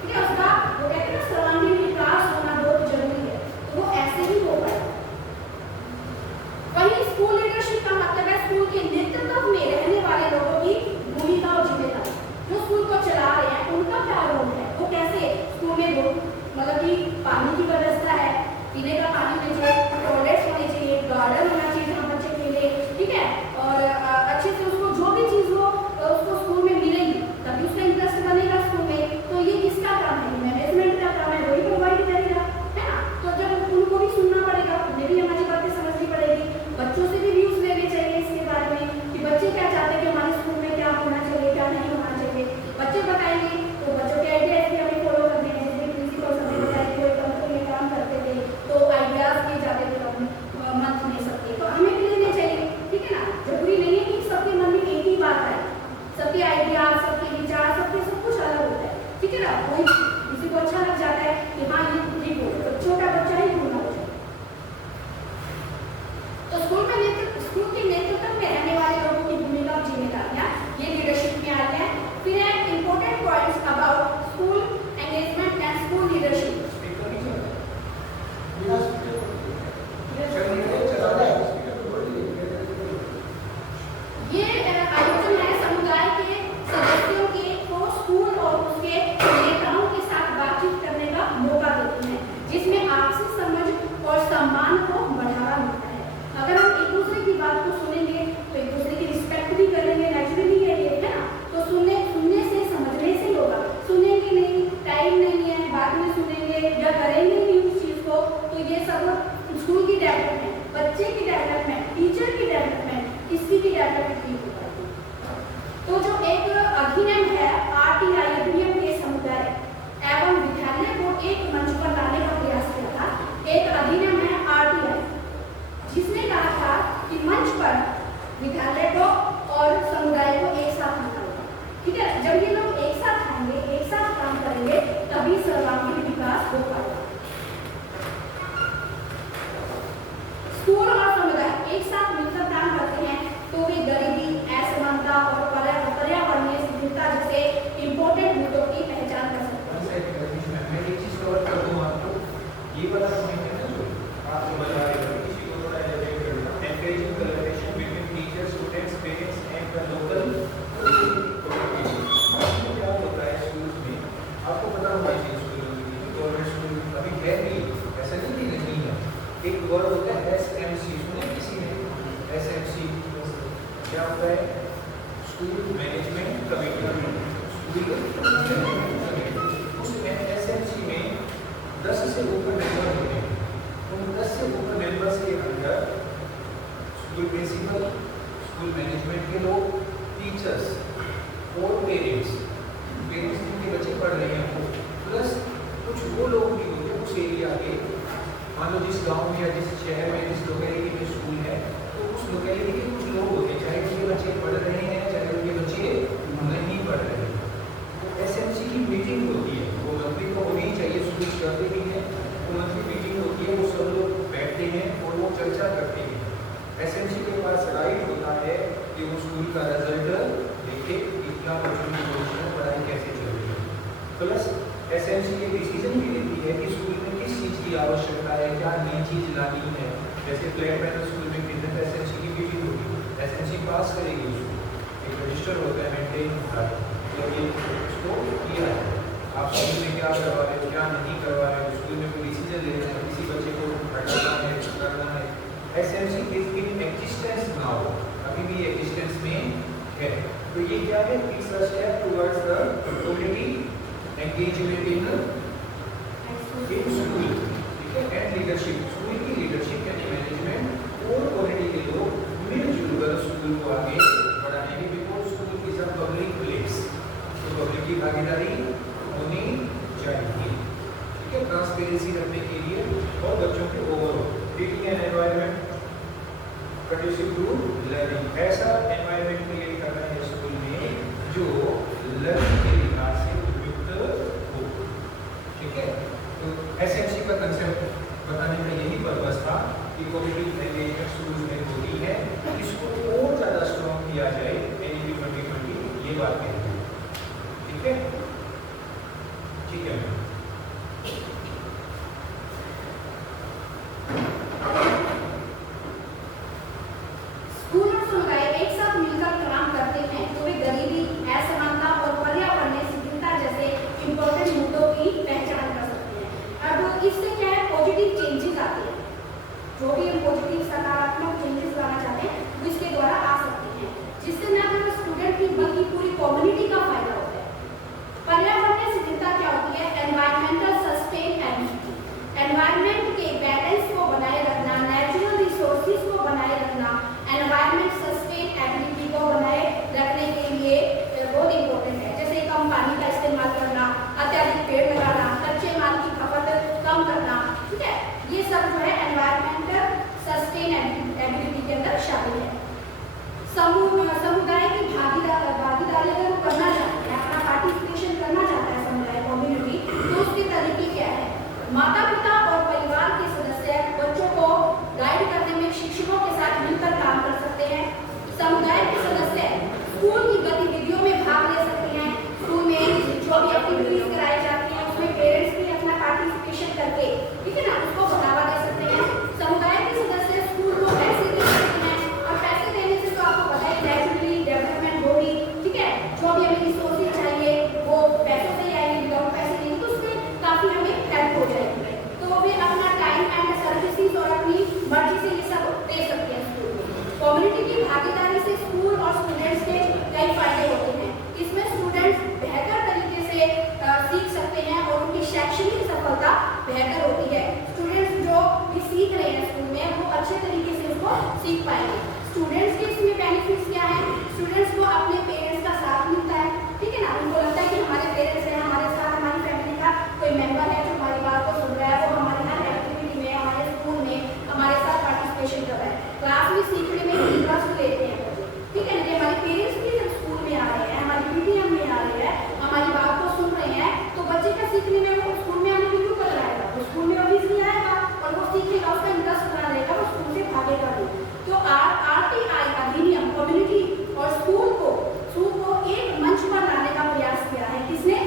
ठीक है, उसका वो कहते हैं ना सर्वांगीण विकास होना बहुत जरूरी है, तो वो ऐसे ही हो पाएगा। वहीं स्कूल लीडरशिप का मतलब है स्कूल के नेतृत्व में रहने वाले लोगों की भूमिका और जिम्मेदारी। जो स्कूल को चला रहे हैं उनका क्या रोल है, वो कैसे स्कूल में मतलब कि पानी की व्यवस्था है, पीने का पानी होना चाहिए, टॉयलेट्स होने चाहिए, गार्डन होना चाहिए जहाँ बच्चे खेले, ठीक है, और अच्छे से उसको जो भी चीज़ हो उसको स्कूल में मिलेगी, तभी उसका इंटरेस्ट बनेगा स्कूल में। तो ये किसका काम है, मैनेजमेंट का काम है, वही प्रोवाइड करेगा, है ना। तो जब उनको भी सुनना पड़ेगा, उन्हें भी हमारी बातें समझनी पड़ेगी, बच्चों से भी व्यूज लेने चाहिए इसके बारे में कि बच्चे क्या चाहते हैं कि हमारे स्कूल में क्या होना चाहिए, क्या नहीं होना चाहिए। बच्चे बताएंगे तो बच्चों के आइडियाज भी हमें फॉलो करने हैं। जैसे प्रिंसिपल सर बताए कोई कंपनी में काम करते थे तो आइडियाज दिए जाते थे मंथ में सबके, तो हमें भी लेने चाहिए, ठीक है ना। जरूरी नहीं है कि सबके मन में एक ही बात आए, सबके आइडियाज, सबके विचार, सबके सब कुछ अलग होता है, ठीक है ना। कोई किसी को अच्छा लग जाता है कि हाँ ये ठीक हो, तो छोटा बच्चा ही होना हो जाए। तो स्कूल के नेतृत्व में रहने वाले लोगों की भूमिका और जिम्मेदारियां ये लीडरशिप में आती हैं। फिर है important points about school engagement and school leadership. ये आयोजन है समुदाय के सदस्यों को स्कूल और उसके नेताओं के साथ बातचीत करने का मौका देते हैं, जिसमें आपसी समझ और सम्मान को बढ़ावा मिलता है। अगर हम एक दूसरे की बात को सुनेंगे तो एक दूसरे की रिस्पेक्ट भी करेंगे, नेचुरली है ना। तो सुनने से समझने से होगा, सुनेंगे नहीं, टाइम नहीं है, बाद में सुनेंगे या करेंगे नहीं उस चीज़ को, तो ये सब स्कूल की डेवलपमेंट, बच्चे की डेवलपमेंट, टीचर की डेवलपमेंट, किसी की डेवलपमेंट नहीं हो पाएगी। तो जो एक अधिनियम है RTI अधिनियम के समुदाय एवं विद्यालय को एक मंच पर लाने का प्रयास किया था। एक अधिनियम है RTI जिसने कहा था कि मंच पर विद्यालय को और समुदाय को एक साथ आना होगा, ठीक है। जब ये लोग एक साथ आएंगे, एक साथ काम करेंगे, तभी सर्वांगीण विकास हो पाएगा। स्कूल और समुदाय एक साथ मिलकर काम करते हैं तो वे गरीबी, असमानता और पर्यावरणीय स्थिरता जैसे इंपॉर्टेंट मुद्दों की पहचान कर सकते हैं। मैं एक चीज कवर कर दूं आपको, ये वाला पॉइंट है ना जो आपको बता रहे हैं, किसी को थोड़ा एलिवेट करना, encouraging collaboration between teachers, students, parents and the local community. क्या होता है स्कूल्स में, आपको पता होना चाहिए स्कूल गवर्नमेंट स्कूल अभी है नहीं, ऐसा नहीं कि नहीं है। एक वर्ड होता है SMC, सुने किसी ने SMC क्या होता है? School management committee. उसमें SMC में 10 से ऊपर मेंबर होते हैं। उन 10 से ऊपर मेंबर्स के अंदर स्कूल प्रिंसिपल, स्कूल मैनेजमेंट के लोग, टीचर्स और पेरेंट्स जिनके बच्चे पढ़ रहे हैं वो, प्लस कुछ वो लोग भी होते हैं उस एरिया के, मान लो जिस गांव में या जिस शहर में जिस लोकेलिटी में स्कूल है, तो उस लोकेलिटी के कुछ लोग होते हैं, चाहे उनके बच्चे पढ़ रहे हैं चाहे उनके बच्चे नहीं पढ़ रहे हैं। तो SMC की मीटिंग होती है, वो मंथली तो होनी चाहिए, स्कूल करते भी हैं, वो मंथली मीटिंग होती है, वो सब लोग बैठते हैं और वो चर्चा करते हैं। SMC के पास राइट होता है कि वो स्कूल का रिजल्ट देखे, कितना बच्चों की पोजीशन है, पढ़ाई कैसे चल रही है, प्लस SMC ये डिसीजन भी लेती है कि स्कूल में किस चीज़ की आवश्यकता है, क्या नई चीज़ लानी है। जैसे फ्लैट पैनल स्कूल में कितने SMC की मीटिंग होगी, SMC पास करेगी उसको, एक रजिस्टर होता है, मेंटेन होता है, तो ये उसको किया है। आप आप स्कूल में क्या करवा रहे हो, क्या नहीं करवा रहे हो, स्कूल में कोई डिसीजन ले रहे हैं, किसी बच्चे को हटाना है, करना है। SMC is in existence now, अभी भी एग्जिस्टेंस में है। तो ये क्या है? It's a step towards the community engagement in school, ठीक है, एंड लीडरशिप, स्कूल की लीडरशिप यानी मैनेजमेंट और कम्युनिटी के लोग मिलजुल कर स्कूल को आगे बढ़ाएंगे। Because school is a public place, तो पब्लिक की भागीदारी होनी चाहिए, ठीक है, ट्रांसपेरेंसी रखने के लिए और बच्चों के overall creating an environment conducive to learning. ऐसा एनवायरनमेंट क्रिएट करना है स्कूल में जो लर्निंग के लिहाज से उपयुक्त हो, ठीक है। तो एसएमसी का कंसेप्ट बताने का यही पर्पस था कि कॉग्निटिव एंगेजमेंट स्कूल में होती है, इसको और ज़्यादा स्ट्रॉन्ग किया जाए एनईपी 2020 ये बात कहती है, ठीक है, ठीक है। स्कूल और समुदाय एक साथ मिलकर काम करते हैं तो वे गरीबी, असमानता और पर्यावरणीय शिथिलता जैसे इम्पोर्टेंट मुद्दों की पहचान कर सकते हैं। अब इससे क्या है, पॉजिटिव चेंजेस आते हैं, जो भी हम पॉजिटिव सकारात्मक चेंजेस लाना चाहते हैं वो इसके द्वारा आ सकते हैं, जिससे न केवल स्टूडेंट की बल्कि पूरी कम्युनिटी का फायदा होता है। पर्यावरणीय शिथिलता क्या होती है? एनवायरमेंटल सस्टेनेबिलिटी, एनवायरमेंट के बैलेंस को बनाए रखना, नेचुरल रिसोर्सेज को बनाए रखना, एनवायरमेंट सस्टेनेबिलिटी को बनाए रखने के लिए बहुत इंपॉर्टेंट है। जैसे कम पानी का इस्तेमाल करना, अत्यधिक पेड़ लगाना, कच्चे माल की खपत कम करना, ठीक है, ये सब जो है एनवायरमेंटल सस्टेनेबिलिटी के अंदर शामिल है। समुदाय की भागीदारी अगर वो करना चाहते हैं, अपना पार्टिसिपेशन करना चाहता है समुदाय कम्युनिटी, तो उसके तरीके क्या है? माता पिता और परिवार के सदस्य बच्चों को गाइड करने में शिक्षकों के साथ मिलकर काम कर सकते हैं। समुदाय के सदस्य स्कूल की गतिविधियों में भाग ले सकते हैं। स्कूल में जो भी एक्टिविटीज कराई जाती हैं उसमें पेरेंट्स भी अपना पार्टिसिपेशन करके, ठीक है ना, उसको बढ़ावा दे सकते हैं। समुदाय के सदस्य स्कूल को पैसे दे सकते हैं, और पैसे देने से तो आपको पता है नेचुरली डेवलपमेंट होगी, ठीक है, जो भी हमें रिसोर्सेज चाहिए वो पैसों से ही आएंगे, विदाउट पैसे नहीं, तो उसमें काफी हमें हेल्प हो जाएगी। तो वे अपना टाइम एंड सर्विसेज और अपनी मर्जी से ये सब दे सकते हैं स्कूल में। कम्युनिटी की भागीदारी से स्कूल और स्टूडेंट्स के कई फायदे होते हैं। इसमें स्टूडेंट्स बेहतर तरीके से सीख सकते हैं और उनकी शैक्षणिक सफलता बेहतर होती है। स्टूडेंट्स जो भी सीख रहे हैं स्कूल में वो अच्छे तरीके से उसको सीख पाएंगे। स्टूडेंट्स के इसमें बेनिफिट्स क्या है? स्टूडेंट्स को अपने पेरेंट्स का साथ मिलता है, ठीक है ना, उनको लगता है कि हमारे पेरेंट्स हैं, हमारे साथ हमारी फैमिली का कोई मेंबर है जो हमारी बात को सुन रहा है, वो हमारे हर एक्टिविटी में, हमारे स्कूल में हमारे साथ पार्टिसिपेशन कर रहा है, क्लास में सीखने में इंटरेस्ट लेते हैं बच्चे, ठीक है ना। हमारे पेरेंट्स भी जब स्कूल में आ रहे हैं, हमारी पीटीएम में आ रहे हैं, हमारी बात को सुन रहे हैं, तो बच्चे का सीखने में वो स्कूल में आने की क्यों कर आएगा? वो स्कूल में ऑब्वियसली आएगा और वो सीखेगा, उसका इंटरेस्ट बना रहेगा, वो स्कूल से भागेगा नहीं। तो आरटीआई अधिनियम कम्युनिटी और स्कूल को एक मंच पर लाने का प्रयास किया है। किसने?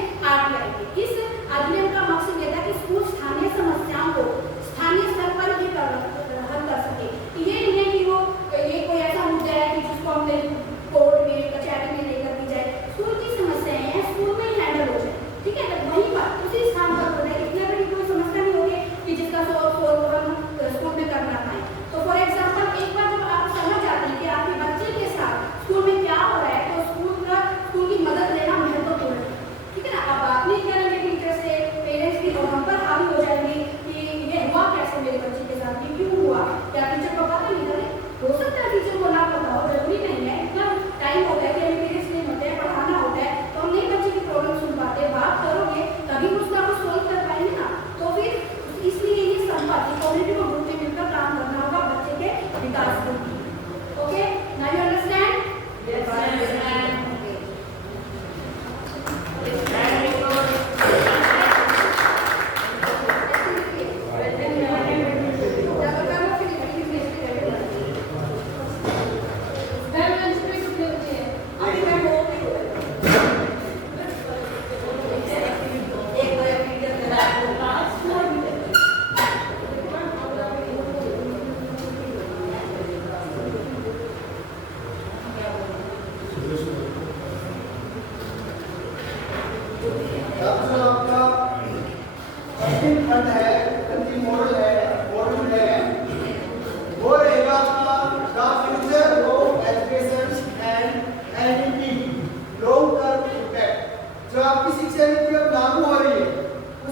फंड है, कंट्री मॉडल है, वो रहेगा आपका the future of education and NEP long term impact. जो आपकी शिक्षा नीति अब लागू हो रही है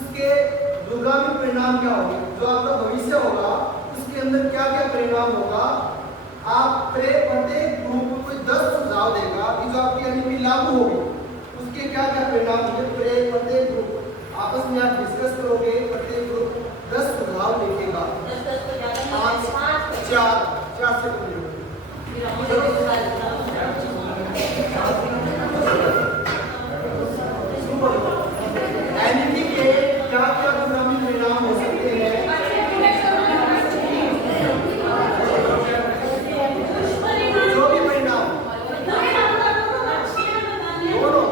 उसके दूरगामी परिणाम क्या होंगे, जो आपका भविष्य होगा उसके अंदर क्या क्या परिणाम होगा। आप प्रत्येक ग्रुप को 10 सुझाव देगा कि जो आपकी एनईपी लागू होगी उसके क्या क्या परिणाम होंगे। प्रत्येक ग्रुप आपस में आप डिस्कस करोगे, प्रत्येक ग्रुप 10 सुझाव लिखेगा। 4 से एनईपी के क्या क्या दूरगामी परिणाम हो सकते हैं। जो भी परिणाम दोनों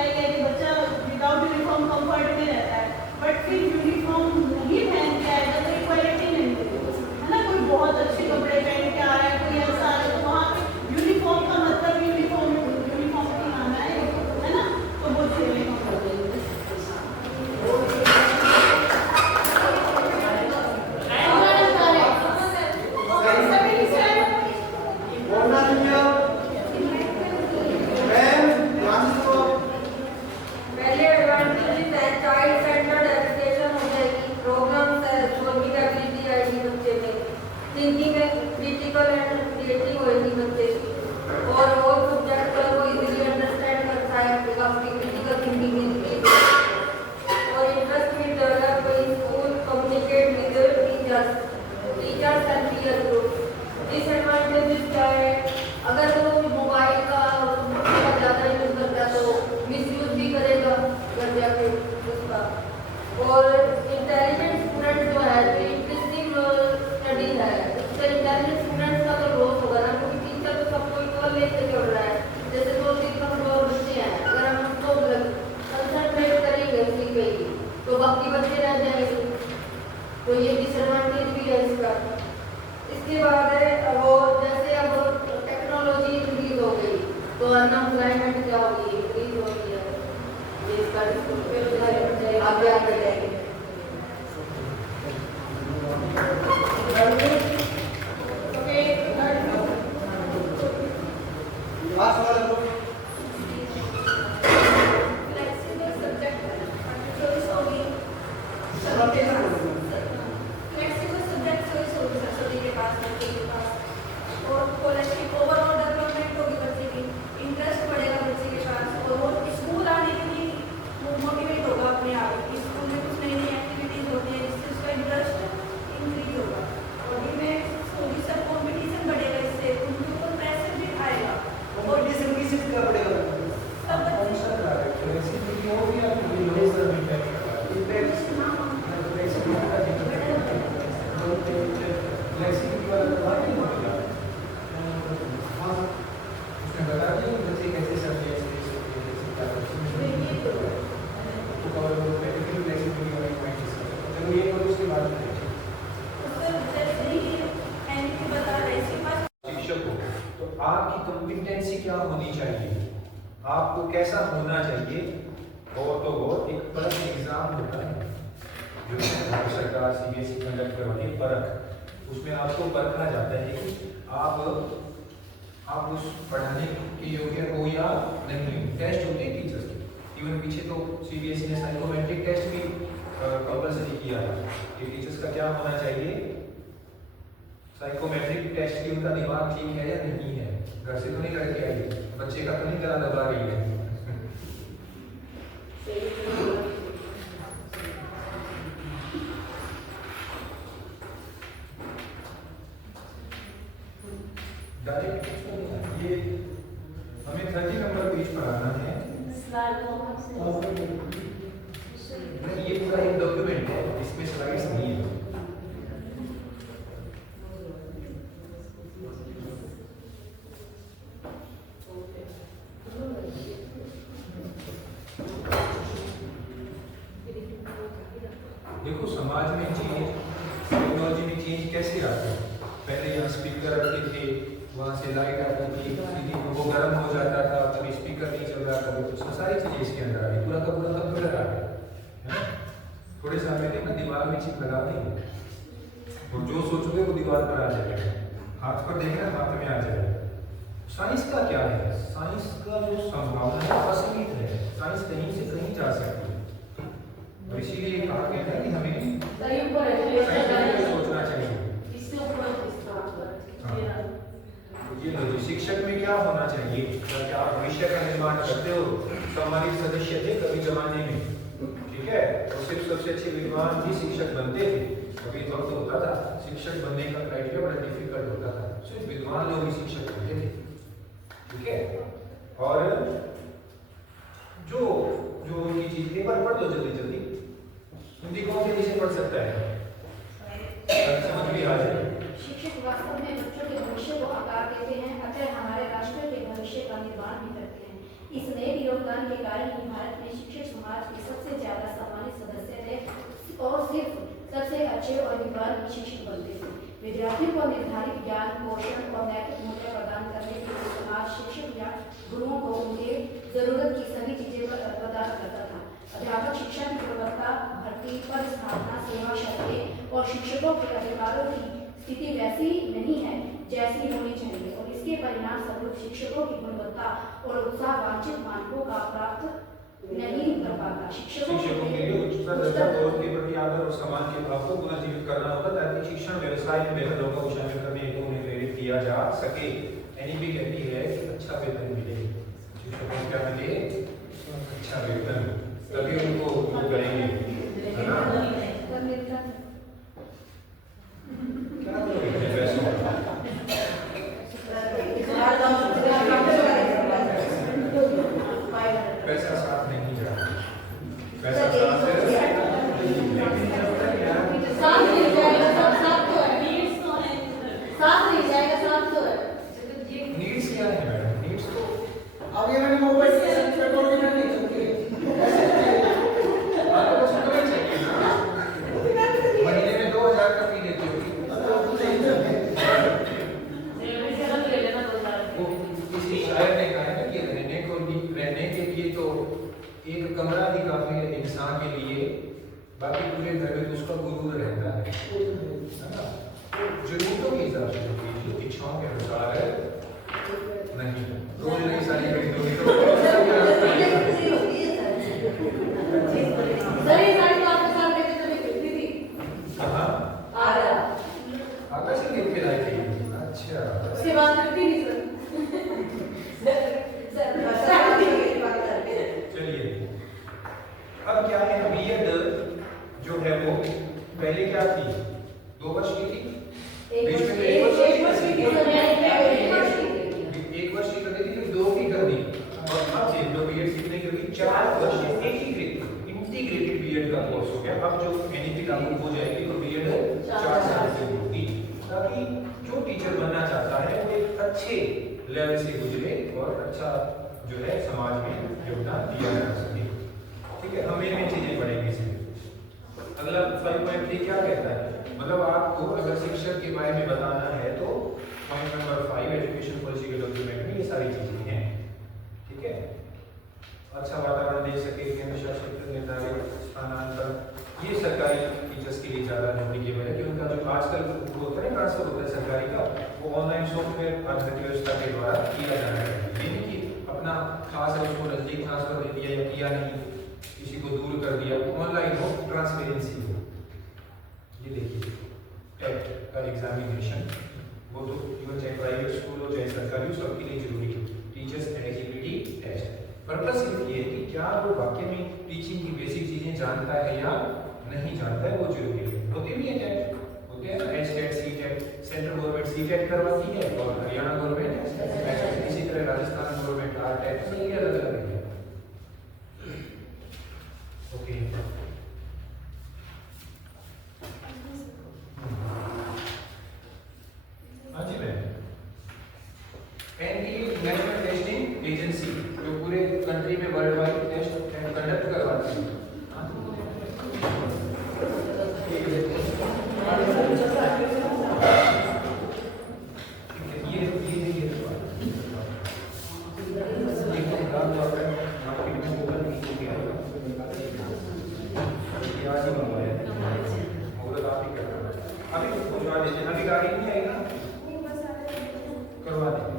बताया गया कि बच्चा विदाउट यूनिफॉर्म कंफर्ट में रहता है, बट फिर यूनिफॉर्म नहीं पहन के आएगा तो इक्वालिटी नहीं मिलेगी, है ना। कोई बहुत अच्छे कपड़े पहन के आ रहा है, कोई ऐसा आ रहा है, तो वहाँ पे यूनिफॉर्म का मतलब यूनिफॉर्म ही आना है ना, तो वो खेलने का पहले एडवांटेज है चाइल्ड सेंटर्ड एजुकेशन हो जाएगी, प्रोग्राम्स है जो मीडियाबिलिटी आएगी बच्चे में, थिंकिंग क्रिटिकल एंड क्रिएटिव होएगी बच्चे की, और वो सब्जेक्ट को वो इजीली अंडरस्टैंड करता है बिकॉज़ की क्रिटिकल थिंकिंग इनकी, और इंटरेस्ट भी develop in school, communicate with teachers and peer group. Disadvantages क्या है, अगर वो मोबाइल का ज़्यादा यूज करता है तो मिसयूज भी करेगा घर जाके उसका, और इंटेलिजेंट स्टूडेंट जो है जो इंटरेस्टिंग स्टडी है उससे इंटेलिजेंट स्टूडेंट्स का तो लॉस होगा ना, क्योंकि टीचर तो सबको इक्वल लेके चल रहा है, जैसे 2-3 कमजोर बच्चे हैं, अगर हम उसको कंसंट्रेट करेंगे उसी पे ही तो बाकी बच्चे रह जाएंगे, तो ये डिसएडवांटेज भी है इसका। इसके बाद है वो जैसे अब टेक्नोलॉजी इंक्रीज हो गई तो अनएम्प्लॉयमेंट क्या होगी, इंक्रीज हो गई है, ये इसका आगे आगे जाएंगे। फ्लेक्सिबल सब्जेक्ट चॉइस होगी, फ्लेक्सिबल सब्जेक्ट चॉइस होगी सभी के पास, बच्चे के पास, और कॉलेज की ओवरऑल डेवलपमेंट होगी बच्चे की, इंटरेस्ट बढ़ेगा बच्चे के पास, और वो स्कूल आने के लिए मोटिवेट होगा अपने आप कि स्कूल में कुछ नई नई एक्टिविटीज होती है जिससे उसका इंटरेस्ट इंक्रीज होगा, और में थोड़ी सा कॉम्पिटिशन बढ़ेगा, इससे उनके ऊपर प्रेशर भी आएगा, कंपटीशन किस चीज का पड़ेगा? सब बच्चे आपकी कॉम्पिटेंसी क्या होनी चाहिए, आपको कैसा होना चाहिए, और तो बहुत एक परख एग्जाम होता है जो सरकार CBSE कंडक्ट करवाती है, परख, उसमें आपको परखा जाता है कि आप उस पढ़ाने के योग्य हो या नहीं। टेस्ट होते हैं टीचर्स के, इवन पीछे तो CBSE ने साइकोमेट्रिक टेस्ट भी कंपल्सरी किया है कि टीचर्स का क्या होना चाहिए, साइकोमेट्रिक टेस्ट की उनका दिमाग ठीक है या नहीं है, घर से तो नहीं करके आई, बच्चे का तो नहीं गला दबा रही है। ये हमें 30 नंबर पेज पढ़ाना है, ये पूरा एक डॉक्यूमेंट है, इसमें स्लाइड्स नहीं है। देखो समाज में चेंज, टेक्नोलॉजी में चेंज कैसे आता है, पहले यहाँ स्पीकर रखते थे, वहाँ से लाइट आती थी, वो गर्म हो जाता था, कभी स्पीकर नहीं चल रहा, कभी कुछ, सारी चीजें इसके अंदर आ गई, पूरा का पूरा कंप्यूटर आ गया। थोड़े साल में देखना दीवार में चिप लगा देंगे और जो सोचोगे वो दीवार पर आ जाएगा, हाथ पर देखना हाथ में आ जाएगा। साइंस का क्या है, साइंस का जो संभावना है असीमित है, साइंस कहीं से कहीं जा सकती है, और इसीलिए कहा गया है कि हमें साइंस सोचना चाहिए। ये लो जी, शिक्षक में क्या होना चाहिए, क्या आप भविष्य का निर्माण करते हो, सम्मानित सदस्य थे कभी जमाने में, ठीक है, और सिर्फ सबसे अच्छे विद्वान भी शिक्षक बनते थे, कभी वक्त होता था शिक्षक बनने का क्राइटेरिया बड़ा डिफिकल्ट होता था, सिर्फ विद्वान लोग ही शिक्षक बनते थे, ठीक है। और जो जो उनकी चीज पेपर पढ़ लो जल्दी जल्दी, हिंदी कौन से विषय पढ़ सकता है, समझ भी आ जाए। शिक्षक वास्तव में बच्चों के भविष्य को आकार देते हैं, अतः हमारे राष्ट्र के भविष्य का निर्माण भी करते हैं। इस नए योगदान के कारण ही भारत में शिक्षक समाज के सबसे ज्यादा सम्मानित सदस्य थे और सिर्फ सबसे अच्छे और विद्वान शिक्षक बनते थे। विद्यार्थियों को निर्धारित ज्ञान, पोषण और नैतिक मूल्य प्रदान करने के लिए समाज शिक्षक या गुरुओं को उनके जरूरत की सभी चीजें प्रदान करता था। अध्यापक शिक्षा की गुणवत्ता, भर्ती, पद स्थापना, सेवा शर्तें और शिक्षकों के अधिकारों की स्थिति वैसी नहीं है जैसी होनी चाहिए और इसके परिणाम स्वरूप शिक्षकों की गुणवत्ता और उत्साह वांछित मानकों का प्राप्त नहीं कर पाता। शिक्षकों के लिए उच्चतर दर्जा गौरव के प्रति आदर और सम्मान के भाव को पुनर्जीवित करना होगा ताकि शिक्षण व्यवसाय में बेहतर लोगों को शामिल करने हेतु उन्हें प्रेरित किया जा सके। एनईपी कहती है कि अच्छा वेतन मिले, शिक्षकों को क्या मिले? अच्छा वेतन, तभी उनको वो करेंगे, है ना? क्या करोगे पैसों का? पैसा साथ नहीं जा रहा, पैसा साथ है, लेकिन जब तक यार साथ नहीं जाएगा, साथ तो है, साथ नहीं जाएगा, साथ तो है। नीड्स क्या है मैडम? नीड्स तो अब ये मैंने मोबाइल से सर्च कर लिया नहीं चुकी आपको बस उतना ही चाहिए ना, महीने में 2000 का पी लेती होगी, वो किसी शायर ने कहा है ना कि रहने के लिए तो एक कमरा ही काफी है इंसान के लिए, बाकी पूरे घर में तो उसका गुरूर रहता है ना? जरूरतों के हिसाब से जो इच्छाओं के अनुसार है नहीं, रोज नई सारी खरीदोगे तो कहाँ आकाश से लेके लाए थे? अच्छा, चलिए अब क्या है, बीएड जो है वो पहले क्या थी? 2 वर्ष की थी, बीच में 1 वर्ष की कर दी थी, 2 की कर दी, और अब से जो बीएड सीखने के लिए 4 वर्ष इंटीग्रेटेड बीएड का कोर्स हो गया। अब जो एनईपी लागू हो जाएगी तो बीएड 4 साल की होगी, ताकि जो टीचर बनना चाहता है वो एक अच्छे लेवल से गुजरे और अच्छा जो है समाज में योगदान दिया जा सके। ठीक है, हमें में चीजें पढ़ेंगे इसमें। अगला 5.3 क्या कहता है? मतलब आपको अगर शिक्षक के बारे में बताना है तो पॉइंट नंबर 5 एजुकेशन पॉलिसी के डॉक्यूमेंट में ये सारी चीजें हैं। ठीक है, अच्छा वातावरण दे सके, केंद्र शासित निर्धारित स्थानांतरण, ये सरकारी टीचर्स के लिए ज़्यादा एप्लीकेबल है कि उनका जो आजकल होता है ट्रांसफर होता है सरकारी का, वो ऑनलाइन सॉफ्टवेयर आधारित व्यवस्था के द्वारा किया जाना है। ये नहीं कि अपना खास है उसको नजदीक ट्रांसफर दे दिया या किया नहीं, किसी को दूर कर दिया, वो ऑनलाइन हो, ट्रांसपेरेंसी हो। ये देखिए टेट का एग्जामिनेशन, वो तो इवन चाहे प्राइवेट स्कूल हो चाहे सरकारी, सबके लिए जरूरी है। टीचर्स एलिजिबिलिटी टेस्ट, पर्पस ये है कि क्या वो वाकई में टीचिंग की बेसिक चीजें जानता है या नहीं जानता है, वो जरूरी है। होते भी है टेट, होते हैं ना, HTET, CTET, central government CTET करवाती है और हरियाणा गवर्नमेंट, इसी तरह राजस्थान गवर्नमेंट आरटेट, सबके अलग अलग है। ओके, हाँ जी ma'am, NTA national testing agency जो पूरे कंट्री में वर्ल्ड वाइड टेस्ट कंडक्ट करवाती है। अभी गाड़ी नहीं आई ना, करवा देंगे।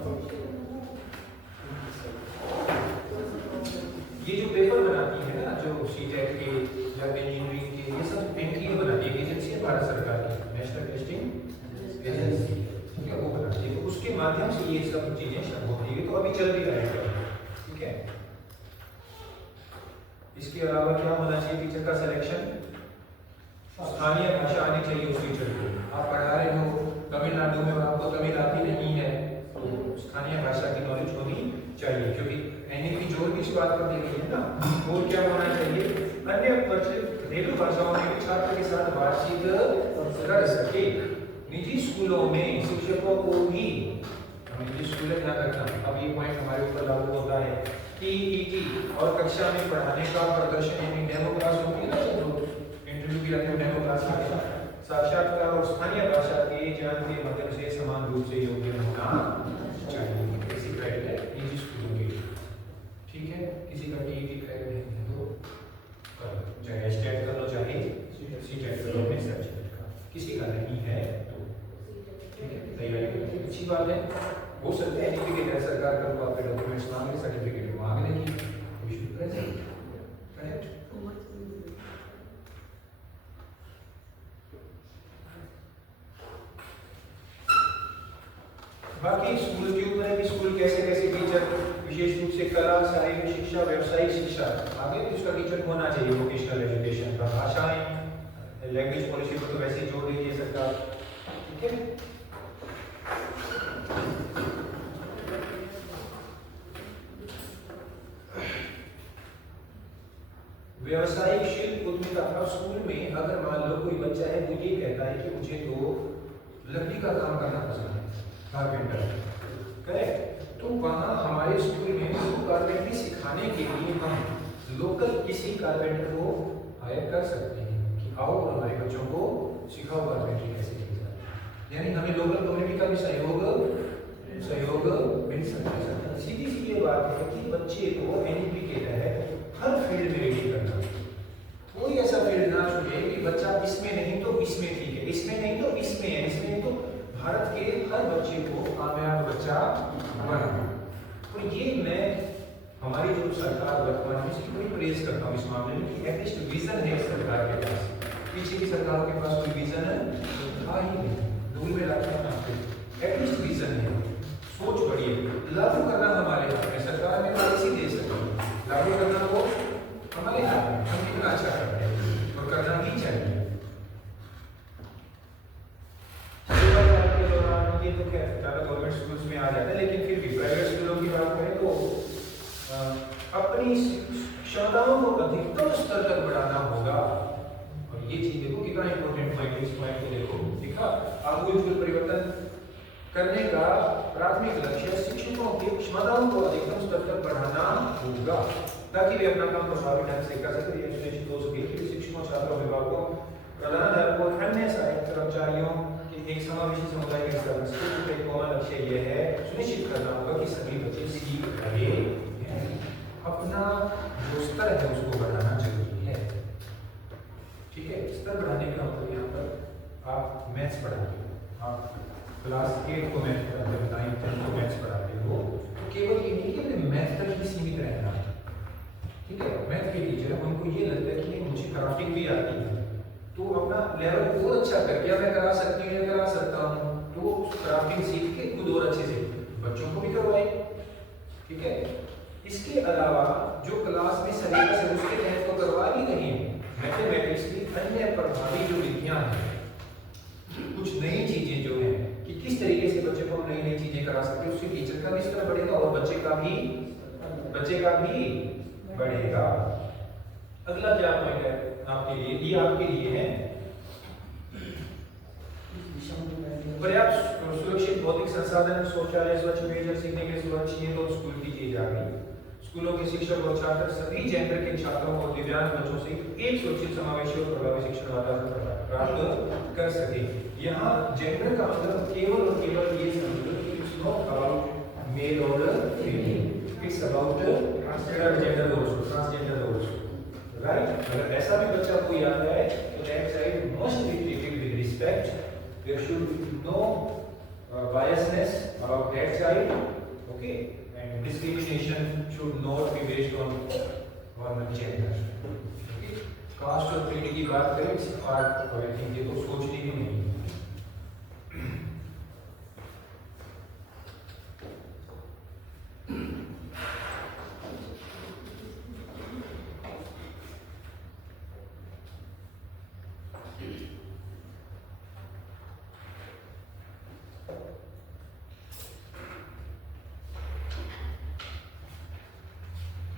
ये जो पेपर बनाती है ना, जो सीटेट के या इंजीनियरिंग के, ये सब एनटीए बनाती है, एजेंसी है भारत सरकार की, नेशनल टेस्टिंग एजेंसी, ठीक है, वो बनाती है। तो उसके माध्यम से ये सब चीजें शुरू होती है, तो अभी चल भी रहा है। ठीक है, इसके अलावा क्या होना चाहिए? टीचर का सिलेक्शन स्थानीय भाषा आनी चाहिए उस टीचर को। आप पढ़ा रहे हो तमिलनाडु में और आपको तमिल आती नहीं है, तो स्थानीय भाषा की नॉलेज होनी चाहिए, क्योंकि एनईपी जोर भी इस बात पर दी गई है ना। और क्या होना चाहिए? अन्य प्रचलित घरेलू भाषाओं में छात्र के साथ बातचीत कर सके। निजी स्कूलों में शिक्षकों को भी, निजी स्कूल ध्यान रखना, अब ये पॉइंट हमारे ऊपर लागू होता है टीईटी और कक्षा में पढ़ाने का प्रदर्शन यानी डेमो क्लास होती है ना, जो इंटरव्यू भी रहते हैं डेमो क्लास में, साक्षात्कार और स्थानीय भाषा के ज्ञान के माध्यम से समान रूप से योग्य होना चाहिए। ऐसी क्राइटेरिया निजी स्कूलों के लिए, ठीक है। किसी का टीईटी क्रैक नहीं है तो चाहे स्टेट कर लो चाहे सीटेट कर लो अपने सब्जेक्ट का, किसी का नहीं है तो ठीक है, तैयारी करनी अच्छी बात है। हो सकता है एजुकेटेड है सरकार का तो आपके डॉक्यूमेंट्स मांगे, सर्टिफिकेट मांगने की वी शुड प्रेजेंट, करेक्ट। बाकी स्कूल के ऊपर है कि स्कूल कैसे कैसे टीचर, विशेष रूप से कला, शारीरिक शिक्षा, व्यावसायिक शिक्षा, आगे भी उसका टीचर होना चाहिए, वोकेशनल एजुकेशन का। भाषाएं, लैंग्वेज पॉलिसी को तो वैसे ही जोड़ रही है सरकार, ठीक है। व्यावसायिक शिल्प उद्यमिता, अब स्कूल में अगर मान लो कोई बच्चा है वो ये कहता है कि मुझे तो लकड़ी का काम करना पसंद है, कारपेंटर, करेक्ट, तो वहाँ हमारे स्कूल में उसको कारपेंटरी सिखाने के लिए हम लोकल किसी कारपेंटर को हायर कर सकते हैं कि आओ और हमारे बच्चों को सिखाओ कारपेंटरी कैसे की जाए, यानी हमें लोकल कम्युनिटी का भी सहयोग मिल सकता है। सीधी सी ये बात है कि बच्चे को एनईपी के तहत हर फील्ड में रेडी करना, कोई ऐसा फील्ड ना चुने कि बच्चा इसमें नहीं तो इसमें ठीक है, इसमें नहीं तो इसमें है, इसमें नहीं तो भारत के हर बच्चे को कामयाब बच्चा बनाना। और ये मैं हमारी जो सरकार वर्तमान में इसकी बड़ी प्रेज करता हूँ इस मामले में कि एटलीस्ट विजन है सरकार के पास, पीछे की सरकारों के पास कोई विजन था ही नहीं, दूर में रखा था, एटलीस्ट विजन है, सोच बड़ी है, लागू करना हमारे हाथ में, सरकार हमें पॉलिसी दे सकती है, लागू करना वो हमारे हाथ में, हम कितना अच्छा करते हैं और करना ही चाहिए। के दौरान ये तो क्या ज़्यादा गवर्नमेंट स्कूल्स में आ जाता है, लेकिन फिर भी प्राइवेट स्कूलों की बात करें तो अपनी क्षमताओं को अधिकतम स्तर तक बढ़ाना होगा। और ये चीज देखो कितना इंपॉर्टेंट पॉइंट है, इस पॉइंट को देखो दिखा, आमूल परिवर्तन करने का प्राथमिक लक्ष्य शिक्षकों की क्षमताओं को अधिकतम स्तर तक बढ़ाना होगा ताकि वे अपना काम प्रभावी ढंग से कर सके। यह सुनिश्चित हो सके कि शिक्षकों, छात्रों, अभिभावकों, प्रधानाध्यापकों और अन्य सहायक कर्मचारियों के एक समावेशी समुदाय के सदस्यों का एक कॉमन लक्ष्य यह है सुनिश्चित करना होगा कि सभी बच्चे सीख रहे हैं। अपना जो स्तर है उसको बढ़ाना जरूरी है, ठीक है। स्तर बढ़ाने का मतलब यहाँ पर आप मैथ्स पढ़ाते हो, आप क्लास 8 को मैथ्स पढ़ाते हो, 9, 10 को मैथ्स पढ़ाते हो, तो केवल ये नहीं कि अपने मैथ तक ही सीमित रहना, ठीक है। मैथ के टीचर उनको ये लगता है कि मुझे क्राफ्टिंग भी आती है तो अपना लेवल और अच्छा कर क्या मैं करा सकती हूँ या करा सकता हूँ, तो वो क्राफ्टिंग सीख के खुद और अच्छे से बच्चों को भी करवाए, ठीक है। इसके अलावा जो क्लास में सलीका से उसके तहत तो करवा ही नहीं, मैथमेटिक्स की अन्य प्रभावी जो विधियां हैं, कुछ नई चीजें जो हैं कि किस तरीके से बच्चे को नई नई चीजें करा सकते हैं, उससे टीचर का भी स्तर बढ़ेगा और बच्चे का भी बढ़ेगा। अगला क्या पॉइंट है आपके लिए, ये आपके लिए है पर्याप्त सुरक्षित भौतिक संसाधन, शौचालय, स्वच्छ पेयजल, सीखने के स्वच्छ, ये तो स्कूल की चीज आ गई। स्कूलों के शिक्षक और छात्र सभी जेंडर के छात्रों और दिव्यांग बच्चों से एक सुरक्षित, समावेशी और प्रभावी शिक्षण वातावरण प्राप्त कर सके। यहाँ जेंडर का मतलब केवल और केवल ये समझो कि इट्स नॉट अबाउट मेल और female, it's about transgender also, right. अगर ऐसा भी बच्चा कोई आता है तो that child must be treated with respect, there should be no biasness about that child, okay, and discrimination should not be based on gender, okay. Caste और creed की बात करें इस पार्ट आई थिंक ये तो सोचने की नहीं है।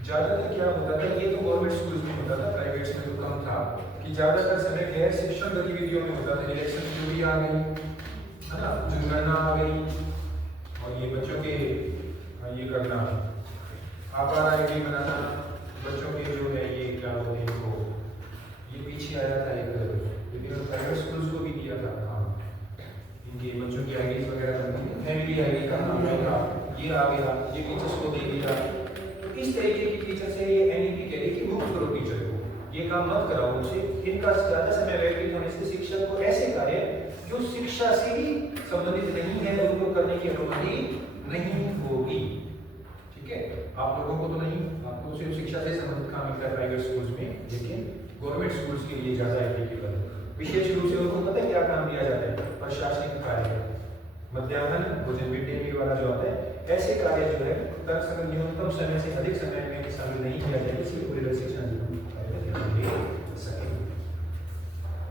ज्यादातर क्या होता था, ये तो गवर्नमेंट स्कूल में होता था, प्राइवेट में तो कम था, कि ज्यादातर समय गैर शिक्षण गतिविधियों में होता था। इलेक्शन ड्यूटी आ गई है ना, जनगणना आ गई और ये बच्चों के ये करना आकार आईडी बनाना, बच्चों के जो है ये क्या बोलते हैं इसको, ये पीछे आया था एक, लेकिन प्राइवेट स्कूल्स को भी दिया था काम, इनके बच्चों की आईडीज वगैरह बनती है, फैमिली आईडी का नाम होगा, ये आ गया, ये टीचर्स को दे दिया। तो इस तरीके की टीचर से ये एनईपी कह रही कि मुक्त करो टीचर को, ये काम मत कराओ उनसे, इनका ज़्यादा समय व्यतीत होने से शिक्षक को ऐसे कार्य जो शिक्षा से ही संबंधित नहीं है उनको करने की अनुमति नहीं होगी। ठीक है, आप लोगों को तो नहीं, आपको सिर्फ शिक्षा से संबंधित काम मिलता है प्राइवेट स्कूल्स में, लेकिन गवर्नमेंट स्कूल्स के लिए ज़्यादा एप्लीकेबल है। विशेष रूप से उनको पता है क्या काम दिया जाता है, प्रशासनिक कार्य, मध्याह्न भोजन मिड डे मील वाला जो आता है, ऐसे कार्य जो है तर्कसंगत न्यूनतम समय से अधिक समय में शामिल नहीं किया जाए, इसलिए पूरे शिक्षा जीवन सके।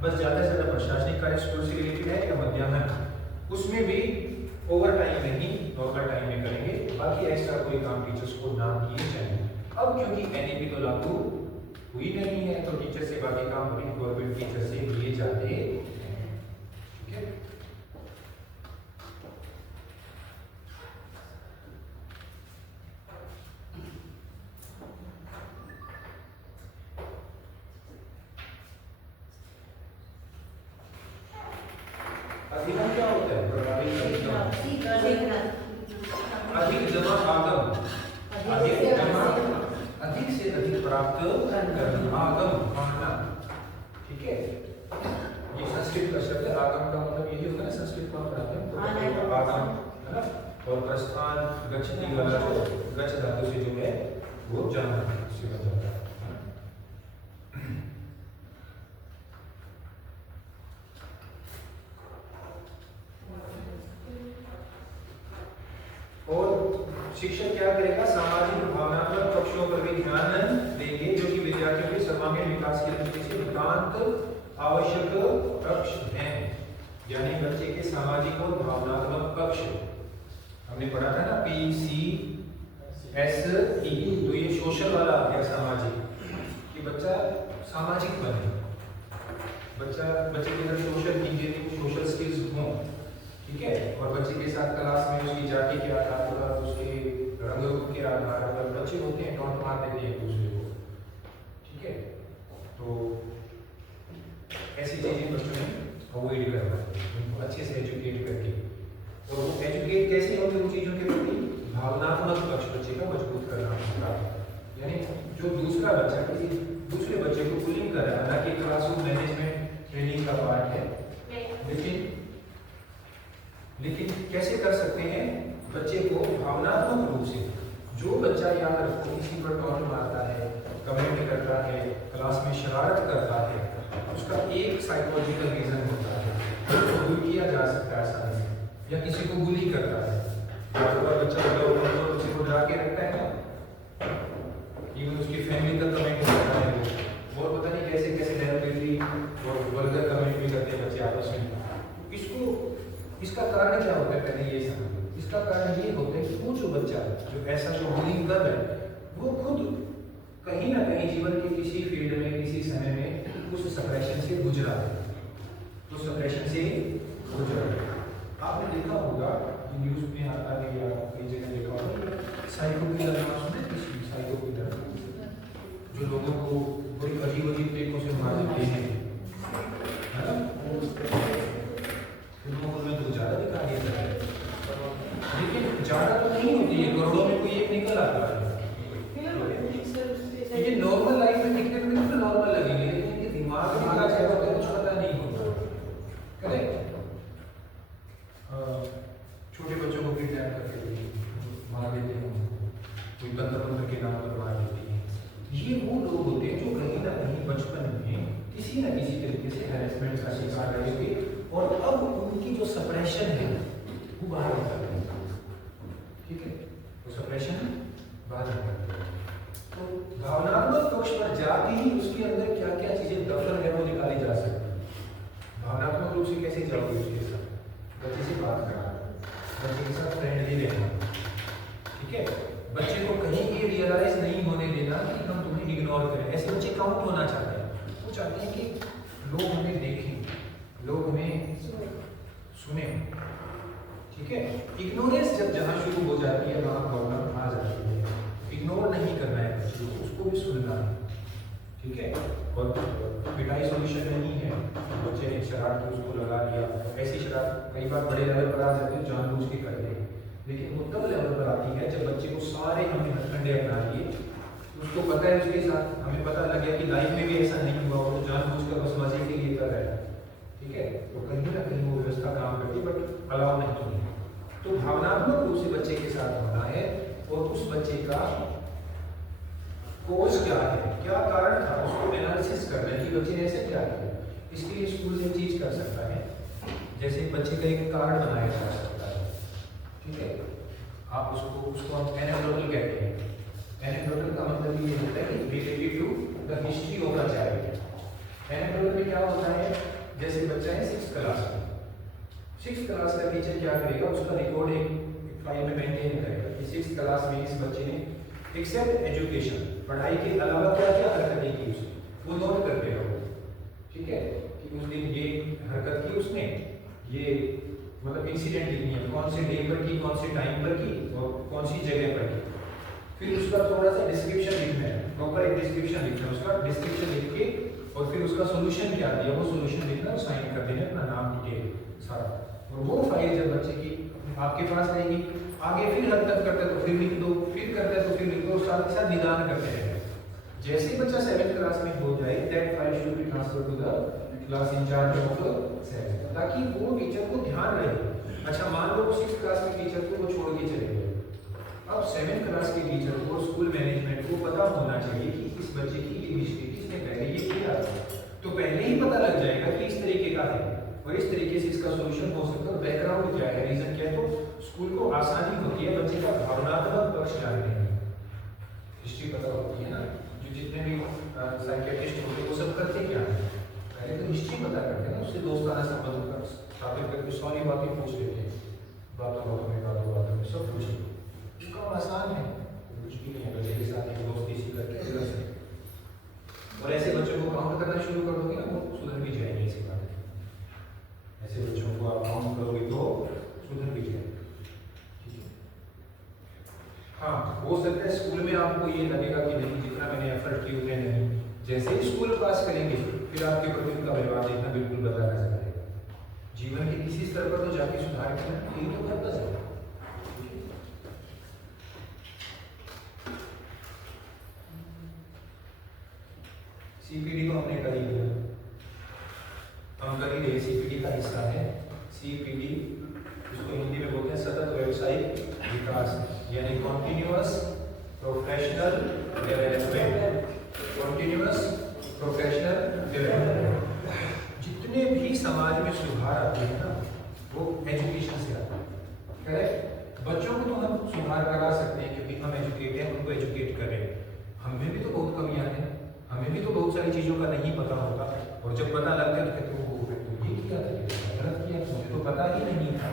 बस ज़्यादा से ज़्यादा प्रशासनिक कार्य स्कूल से रिलेटेड है या मध्याह्न, उसमें भी ओवर टाइम नहीं, नॉर्मल टाइम में करेंगे, बाकी एक्स्ट्रा कोई काम टीचर्स को ना किए जाएंगे। अब क्योंकि एनईपी तो लागू हुई नहीं है, तो टीचर से बाकी काम भी गवर्नमेंट टीचर से लिए जाते हैं। ठीक है, अधिगम क्या होता है? प्रभावी अधिगम, अधिक जमा आगम, अधिक जमा अधिक से अधिक प्राप्त करना, आगम पढ़ना। ठीक है, ये संस्कृत का शब्द है, आगम का मतलब यही होता है, संस्कृत में पढ़ाते हैं तो आगम है ना, और प्रस्थान गच्छति वाला जो गच्छ धातु से जो है वो जाना से बन जाता है। और शिक्षक क्या करेगा, सामाजिक भावनात्मक पक्षों पर भी ध्यान देंगे जो कि विद्यार्थियों के सर्वांगीण विकास के दृष्टि से नितांत आवश्यक पक्ष हैं। यानी बच्चे के सामाजिक और भावनात्मक पक्ष हमने पढ़ा था ना, PCSE, तो ये सोशल वाला आ गया सामाजिक, कि बच्चा सामाजिक बने, बच्चे के अंदर सोशल इंजीनियरिंग, सोशल स्किल्स हों। ठीक है, और बच्चे के साथ क्लास में उसकी जाति के आधार पर, उसके रंग रूप के आधार पर, बच्चे होते हैं टॉन्ट मार देते हैं एक दूसरे को। ठीक है, तो ऐसी चीजें बच्चों में अवॉइड करना है, उनको अच्छे से एजुकेट करके। और वो एजुकेट कैसे होते हैं उन चीज़ों के प्रति, भावनात्मक पक्ष बच्चे का मजबूत करना होगा। यानी जो दूसरा बच्चा किसी दूसरे बच्चे को बुलिंग कर रहा है, हालांकि क्लासरूम मैनेजमेंट ट्रेनिंग का पार्ट है, लेकिन कैसे कर सकते हैं, बच्चे को भावनात्मक रूप से, जो बच्चा याद रखो किसी पर टॉन्ट मारता है, कमेंट करता है, क्लास में शरारत करता है, उसका एक साइकोलॉजिकल रीजन होता है, उसको दूर किया जा सकता है आसानी से। या किसी को बुली करता है, बच्चा किसी को डरा के रखता है ना, इवन उसकी फैमिली का कमेंट करता है वो, और पता नहीं कैसे कैसे डेरिवेटरी और वल्गर कमेंट भी करते हैं बच्चे आपस में। इसका कारण क्या होता है, पहले ये समझो। इसका कारण ये होता है कि वो जो बच्चा जो ऐसा जो बुलिंग कर रहा है, वो खुद कहीं ना कहीं जीवन के किसी फील्ड में, किसी समय में उस सप्रेशन से गुजरा है, तो सप्रेशन से गुजरा है। आपने देखा होगा कि न्यूज़ में आता है या कई जगह देखा होगा, साइको किलर नाम सुने, किसी साइको किलर जो लोगों को बड़ी अजीब तरीकों से मार देते हैं, है ना, में तो ज़्यादा दिखा दिया है, लेकिन ज़्यादा तो नहीं होती है, करोड़ों में कोई एक निकल आता है। ये नॉर्मल लाइफ में दिखने में तो नॉर्मल लगेंगे, लेकिन इनके दिमाग में क्या चल रहा है कुछ पता नहीं होगा। करेक्ट, छोटे बच्चों को किडनैप करके मार देते हैं, कोई तंत्र के नाम पर मार देते हैं। ये वो लोग होते हैं जो कहीं ना कहीं बचपन में किसी न किसी तरीके से हैरेसमेंट का शिकार रहे थे, और अब उनकी जो सप्रेशन है वो बाहर निकल रही है। ठीक है, तो सप्रेशन बाहर निकल रही है, तो भावनात्मक पक्ष पर जाके ही उसके अंदर क्या क्या चीजें दफन है वो निकाली जा सकती है। भावनात्मक रूप से कैसे जाओगे उसके साथ, बच्चे से बात करना, बच्चे के साथ फ्रेंडली रहना। ठीक है, बच्चे को कहीं ये रियलाइज नहीं होने देना कि हम तुम्हें इग्नोर करें। ऐसे बच्चे काउंट होना चाहते हैं, वो चाहते हैं कि लोग हमें देखें, लोग हमें सुने। ठीक है, इग्नोरेंस जब जहाँ शुरू हो जाती है वहाँ प्रॉब्लम आ जाती है। इग्नोर नहीं करना है बच्चे को, उसको भी सुनना है, ठीक है। और पिटाई सॉल्यूशन नहीं है, बच्चे ने शरारत की उसको लगा दिया, ऐसी शरारत कई बार बड़े लेवल पर आ जाते हैं, जानबूझ के करते हैं, लेकिन वो तब लेवल पर आती है जब बच्चे को सारे हमने हथकंडे अपना लिए, उसको पता है, उसके साथ हमें पता लग गया कि लाइफ में भी ऐसा नहीं हुआ, वो जानबूझ कर बस मजे के लिए कर रहा है, ठीक है। तो कहीं ना कहीं वो व्यवस्था काम करती है, बट अलाउ नहीं है। तो भावनात्मक रूप से बच्चे के साथ होना है, और उस बच्चे का कोर्स क्या है, क्या कारण था, उसको एनालिसिस करना है कि बच्चे ने ऐसे क्या किया। इसके लिए स्कूल से चीज कर सकता है, जैसे बच्चे का एक कार्ड बनाया जा सकता है, ठीक है। आप उसको हम एनेक्डोटल कहते हैं। एनेक्डोटल का मतलब ये होता है कि related to the history of the child. Anecdotal में क्या होता है, जैसे बच्चा है 6th क्लास में, 6th क्लास का टीचर क्या करेगा, उसका रिकॉर्ड एक फाइल में मेंटेन करेगा कि 6th क्लास में इस बच्चे ने एक्सेप्ट एजुकेशन, पढ़ाई के अलावा क्या क्या हरकतें की उसने, वो नोट कर देगा वो, ठीक है। कि उस दिन ये हरकत की उसने, ये मतलब इंसिडेंट लिखनी है, कौन से डे पर की, कौन से टाइम पर की, और कौन सी जगह पर की। फिर उसका थोड़ा सा डिस्क्रिप्शन लिखना है, प्रॉपर एक डिस्क्रिप्शन लिखना है, उसका डिस्क्रिप्शन लिख के और फिर उसका सोल्यूशन क्या दिया, वो सोल्यूशन लिखना, साइन कर देना, अपना नाम डिटेल सारा। और वो फाइल जब बच्चे की आपके पास रहेगी, आगे फिर हरकत करता है तो फिर लिख दो, फिर करता है तो फिर लिख दो, साथ ही साथ निदान करते रहेंगे। जैसे ही बच्चा 7th क्लास में हो जाए, that file should be transfer to the class incharge of 7th, ताकि वो टीचर को ध्यान रहे। अच्छा, मान लो 6th क्लास के टीचर को वो छोड़ के चले गए, अब 7th क्लास के टीचर को, स्कूल मैनेजमेंट को पता होना चाहिए कि इस बच्चे की ये हिस्ट्री किसने पहले ये किया, तो पहले ही पता लग जाएगा कि इस तरीके का है और इस तरीके से इसका सॉल्यूशन हो सकता है। बैकग्राउंड क्या है, रीजन क्या है, तो स्कूल को आसानी होती है बच्चे का भावनात्मक पक्ष जानने में। हिस्ट्री पता होती है ना, जो जितने भी साइकियाट्रिस्ट होते हैं वो सब करते क्या है, पहले तो हिस्ट्री पता करते हैं ना, उससे दोस्ताना संबंध का स्थापित करके सारी बातें पूछ लेते हैं, बातों में सब पूछे, काम आसान है, कुछ भी नहीं है, बच्चे के साथ एक दोस्ती सी करके इधर से। और ऐसे बच्चों को काउंट करना शुरू कर दोगे ना, वो सुधर भी जाएंगे। ऐसी बात है, ऐसे बच्चों को आप काउंट करोगे तो सुधर भी जाएंगे, ठीक है। हाँ, हो सकता है स्कूल में आपको ये लगेगा कि नहीं, जितना मैंने एफर्ट की उतने नहीं, जैसे ही स्कूल पास करेंगे फिर आपके प्रति उनका व्यवहार देखना बिल्कुल बदला नजर आएगा। जीवन के किसी स्तर पर तो जाके सुधार करना, यही तो पर्पस है। सीपीडी को हमने कर ही लिया, हम कर ही रहे, सीपीडी का हिस्सा है। सीपीडी इसको हिंदी में बोलते हैं सतत व्यावसायिक विकास, यानी continuous professional development. Continuous professional development, जितने भी समाज में सुधार आते हैं ना, वो एजुकेशन से आते हैं। करेक्ट, बच्चों को तो हम सुधार करा सकते हैं क्योंकि हम एजुकेट हैं, उनको एजुकेट करें। हमें भी तो बहुत कमियां हैं, हमें भी तो बहुत सारी चीज़ों का नहीं पता होता, और जब पता लग गया तो कहते हो तो ये किया था, गलत किया, मुझे तो पता ही नहीं था।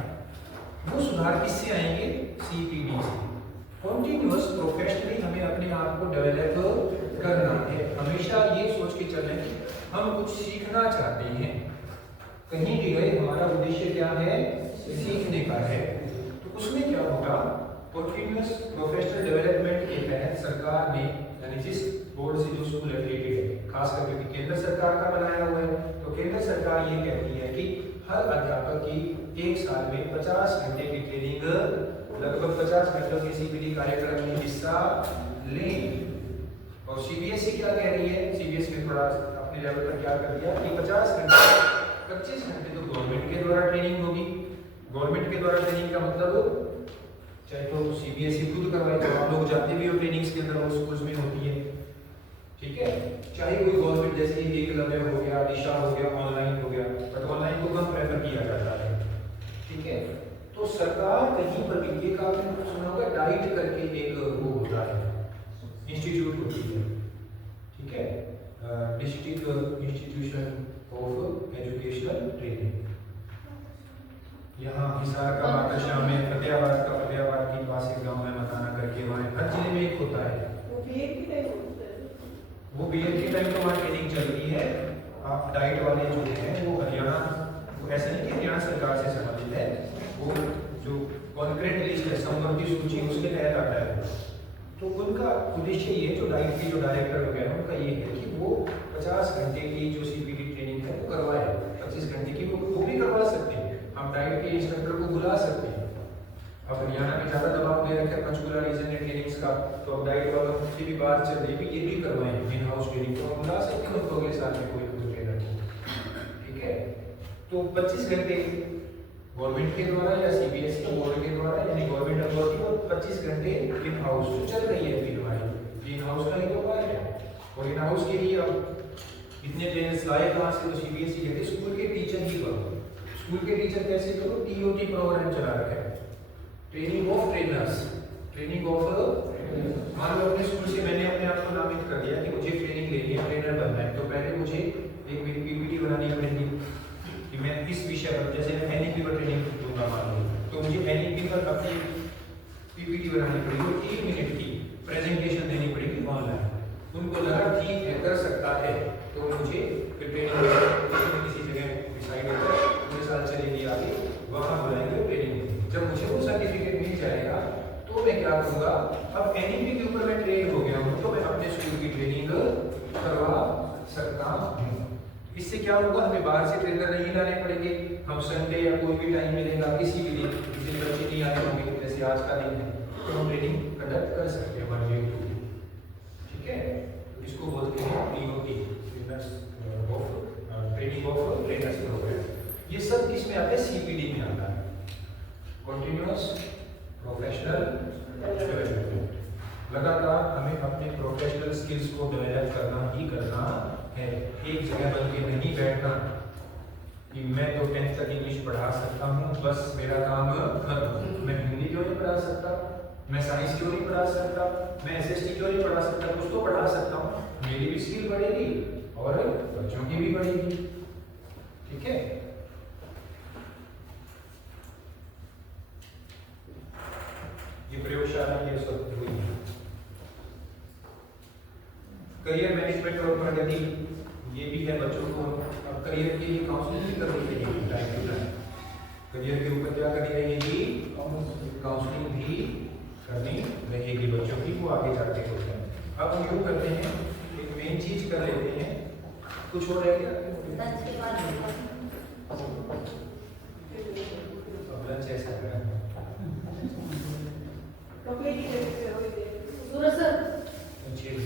वो सुधार किससे आएंगे, सीपीडी से। कॉन्टिन्यूअस प्रोफेशनली हमें अपने आप को डेवलप करना है, हमेशा ये सोच के चलना है कि हम कुछ सीखना चाहते हैं, कहीं भी गए हमारा उद्देश्य क्या है, सीखने का है। तो उसमें क्या होगा, कॉन्टिन्यूअस प्रोफेशनल डेवलपमेंट के तहत सरकार ने, यानी जिस बोर्ड से जो स्कूल एफिलिएटेड है, खास करके केंद्र सरकार का बनाया हुआ है, तो केंद्र सरकार ये कहती है कि हर अध्यापक की 1 साल में 50 घंटे की ट्रेनिंग, लगभग 50 घंटों के सीपीडी कार्यक्रम में हिस्सा लें। और सीबीएसई क्या कह रही है, सीबीएसई ने थोड़ा अपने लेवल पर क्या कर दिया कि 50 घंटे 25 घंटे तो गवर्नमेंट के द्वारा ट्रेनिंग होगी। गवर्नमेंट के द्वारा ट्रेनिंग का मतलब चाहे तो सीबीएसई खुद करवाए, तो आप लोग जाते भी हो ट्रेनिंग्स के अंदर, वो स्कूल्स में होती है, ठीक है। चाहे कोई गवर्नमेंट जैसे एकलव्य हो गया, दिशा हो गया, ऑनलाइन हो गया, बट ऑनलाइन को कम प्रेफर किया जाता है, ठीक है। तो सरकार कहीं पर भी, एक आपने सुना होगा डाइट करके एक वो होता है, इंस्टीट्यूट होती है, ठीक है, district institution of educational training. यहाँ हिसार का मातरशाह में, फतेहाबाद का फतेहाबाद के पास एक गांव है मताना करके, वहाँ हर जिले में एक होता है। वो बीएड के टाइम तो वहाँ ट्रेनिंग चलती है। आप डाइट वाले जो हैं वो हरियाणा, वो ऐसा नहीं कि हरियाणा सरकार से संबंधित है, वो जो कॉन्क्रीट लिस्ट है, संबंधी सूची, उसके तहत आता है। तो उनका उद्देश्य ये, जो डाइट के जो डायरेक्टर वगैरह उनका ये है कि वो 50 घंटे की जो CPD ट्रेनिंग है वो करवाए। 25 घंटे की वो भी करवा सकते हैं, हम डाइट के इंस्ट्रक्टर को बुला सकते हैं। अब हरियाणा में ज़्यादा दबाव दे रखा है पंचकुला रीजन में ट्रेनिंग्स का, तो अब डाइट वालों की भी बात चल रही है कि ये भी करवाएं इन हाउस ट्रेनिंग, तो हम बुला सकते हैं उनको अगले साल में कोई ट्रेनर को, ठीक है। तो 25 घंटे गवर्नमेंट के द्वारा या CBSE बोर्ड के द्वारा, यानी गवर्नमेंट अथॉरिटी, और 25 घंटे इन हाउस जो चल रही है अभी हमारी, इन हाउस का ही तो पार्ट है। और इन हाउस के लिए अब इतने ट्रेनर्स लाए कहाँ से, तो CBSE कहते स्कूल के टीचर ही करो। स्कूल के टीचर कैसे करो, TOT प्रोग्राम चला रखा है, training of trainers, training of. मान लो अपने स्कूल से मैंने अपने आप को नामित कर दिया कि मुझे ट्रेनिंग लेनी है, ट्रेनर बनना है, तो पहले मुझे एक मेरी PPT बनानी पड़ेगी कि मैं इस विषय पर, जैसे मैं NEP पर ट्रेनिंग दूंगा मान लो, तो मुझे NEP पर अपनी PPT बनानी पड़ेगी, 1 मिनट की प्रेजेंटेशन देनी पड़ेगी ऑनलाइन। उनको लगा ठीक है कर सकता है, तो मुझे फिर ट्रेनिंग किसी जगह डिसाइड होकर पूरे साल चलेगी आगे, वहाँ बुलाएंगे ट्रेनिंग। जब मुझे वो सर्टिफिकेट मिल जाएगा तो मैं क्या करूँगा, अब NEP के ऊपर मैं ट्रेन हो गया हूँ, तो मैं अपने स्कूल की ट्रेनिंग करवा सकता हूँ। इससे क्या होगा, हमें बाहर से ट्रेनर नहीं लाने पड़ेंगे, हम संडे या कोई भी टाइम मिलेगा किसी भी दिन, किसी दिन बच्चे नहीं आने होंगे, जैसे आज का दिन है, तो हम ट्रेनिंग कंडक्ट कर सकते हैं 1 day 2 day, ठीक है। इसको बोलते हैं TOT, training of trainers programme. ये सब इसमें आता है, CPD में आता है, कंटिन्यूअस प्रोफेशनल डेवलपमेंट। लगातार हमें अपने प्रोफेशनल स्किल्स को डेवलप करना ही करना है, एक जगह बन के नहीं बैठना कि मैं तो 10th तक इंग्लिश पढ़ा सकता हूँ, बस मेरा काम खत्म। मैं हिंदी क्यों नहीं पढ़ा सकता, मैं साइंस क्यों नहीं पढ़ा सकता, मैं SST क्यों नहीं पढ़ा सकता, कुछ तो पढ़ा सकता हूँ, मेरी भी स्किल बढ़ेगी और बच्चों की भी बढ़ेगी, ठीक है। ये प्रयोगशाला ये सब हुई है। करियर मैनेजमेंट और प्रगति, ये भी है बच्चों को। अब करियर के लिए काउंसलिंग भी करनी चाहिए टाइम टू टाइम, करियर के ऊपर क्या करनी रहेगी, काउंसलिंग भी करनी रहेगी बच्चों की, वो आगे जाते होते हैं। अब हम यूँ करते हैं, एक मेन चीज कर लेते हैं, कुछ और रहेगा लंच ऐसा है सूरज सर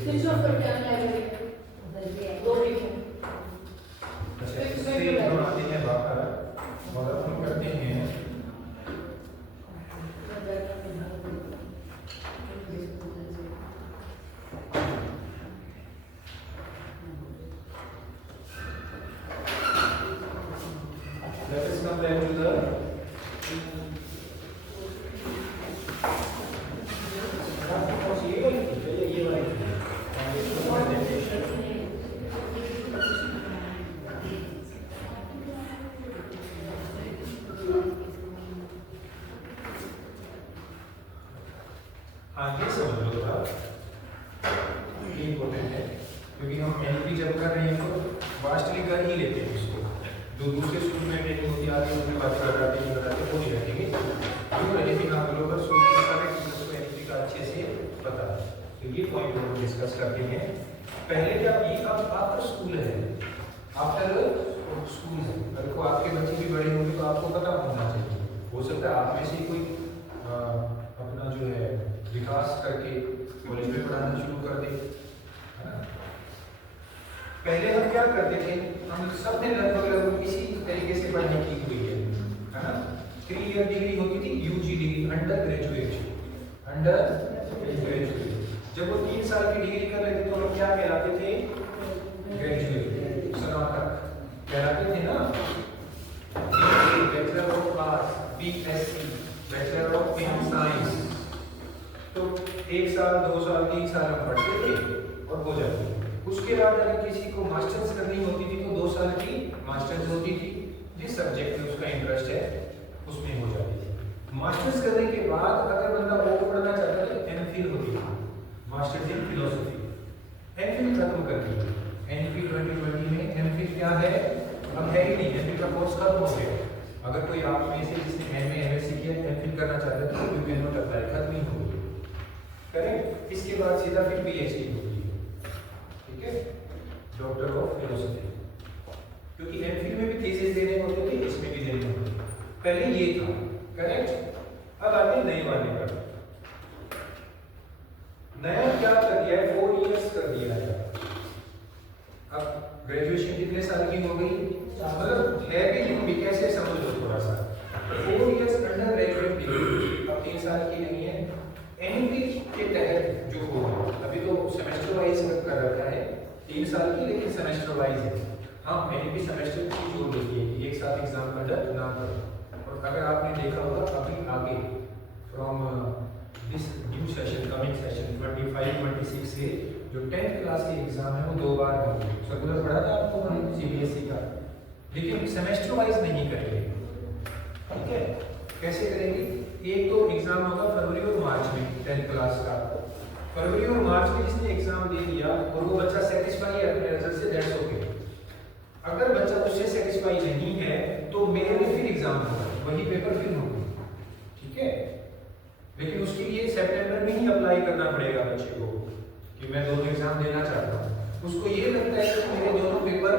स्विच ऑफ करके आने लगे 2 मिनट। अच्छा, इससे हम आते हैं बाहर और अब हम करते हैं let us come back to the आगे समझ लो था, ये इम्पोर्टेंट है क्योंकि हम NEP जब कर रहे हैं तो वास्टली कर ही लेते हैं इसको, जो दूसरे स्कूल में ट्रेनिंग होती है आगे उनकी बात बताते नहीं बताते वो नहीं रखेंगे, क्यों NEP का हम लोग स्कूल के सारे टीचर्स को NEP का अच्छे से पता है। तो ये पॉइंट हम डिस्कस करते हैं। पहले क्या ये अब आफ्टर स्कूल है, आफ्टर स्कूल है, अगर को आपके बच्चे भी बड़े होंगे तो आपको पता होना चाहिए, हो सकता है आप में से कोई अपना जो है विकास करके कॉलेज में पढ़ाना शुरू कर दे, है ना। पहले हम क्या करते थे, हम सब ने लगभग इसी तरीके से पढ़ाई की हुई है ना। 3 ईयर डिग्री होती थी, UG डिग्री, अंडर ग्रेजुएट। जब वो 3 साल की डिग्री कर रहे थे तो हम क्या कहलाते थे, ग्रेजुएट, स्नातक कहलाते थे ना। Bachelor of arts, BSc, bachelor of science, तो 1 साल 2 साल 3 साल हम पढ़ते थे और हो जाती थी। उसके बाद अगर किसी को मास्टर्स करनी होती थी तो 2 साल की मास्टर्स होती थी, जिस सब्जेक्ट में उसका इंटरेस्ट है उसमें हो जाती थी। मास्टर्स करने के बाद अगर बंदा वो पढ़ना चाहता है तो MPhil होती है, मास्टर्स इन फिलोसफी। MPhil खत्म कर दी, NEP 2020 में MPhil क्या है, अब है ही नहीं, MPhil का कोर्स खत्म हो गया। अगर कोई आप में से जिसने MA MSc किया MPhil करना चाहता है तो यू कैन नॉट अप्लाई, खत्म ही हो गई। करेक्ट। इसके बाद सीधा फिर पीएचडी होती है, ठीक है, डॉक्टर ऑफ फिलोसफी, क्योंकि एमफिल में भी थीसिस देने होते थे, इसमें भी देने होते थे। पहले ये था, करेक्ट। अब आते नए वाले पर। नया क्या कर दिया है, 4 इयर्स कर दिया है। अब ग्रेजुएशन कितने साल की हो गई, मतलब है भी लंबी, कैसे समझ लो थोड़ा सा। 4 इयर्स अंडर ग्रेजुएट डिग्री अब 3 साल की नहीं है। एनपी के तहत जो होगा, अभी तो सेमेस्टर वाइज कर रखा है 3 साल की, लेकिन सेमेस्टर वाइज है। हाँ, एनपी सेमेस्टर की जोड़ देती है कि एक साथ एग्जाम कंडक्ट ना करो। और अगर आपने देखा होगा अभी आगे from this new session, coming session 25-26 से जो 10th क्लास के एग्जाम है वो 2 बार होंगे। सर्कुलर पढ़ा था आपको सीबीएसई का, लेकिन सेमेस्टर वाइज नहीं करेंगे, ठीक है। कैसे करेंगे, एक तो एग्जाम होगा फरवरी और मार्च में 10th क्लास का। फरवरी और मार्च में जिसने एग्जाम दे दिया और वो बच्चा सेटिस्फाई है अपने रिजल्ट से, दैट्स ओके। अगर बच्चा उससे सेटिस्फाई नहीं है तो मेरे में फिर एग्जाम होगा, वही पेपर फिर होगा, ठीक है। लेकिन उसके लिए सितंबर में ही अप्लाई करना पड़ेगा बच्चे को कि मैं दोनों एग्जाम देना चाहता हूँ। उसको ये लगता है कि मेरे दोनों पेपर,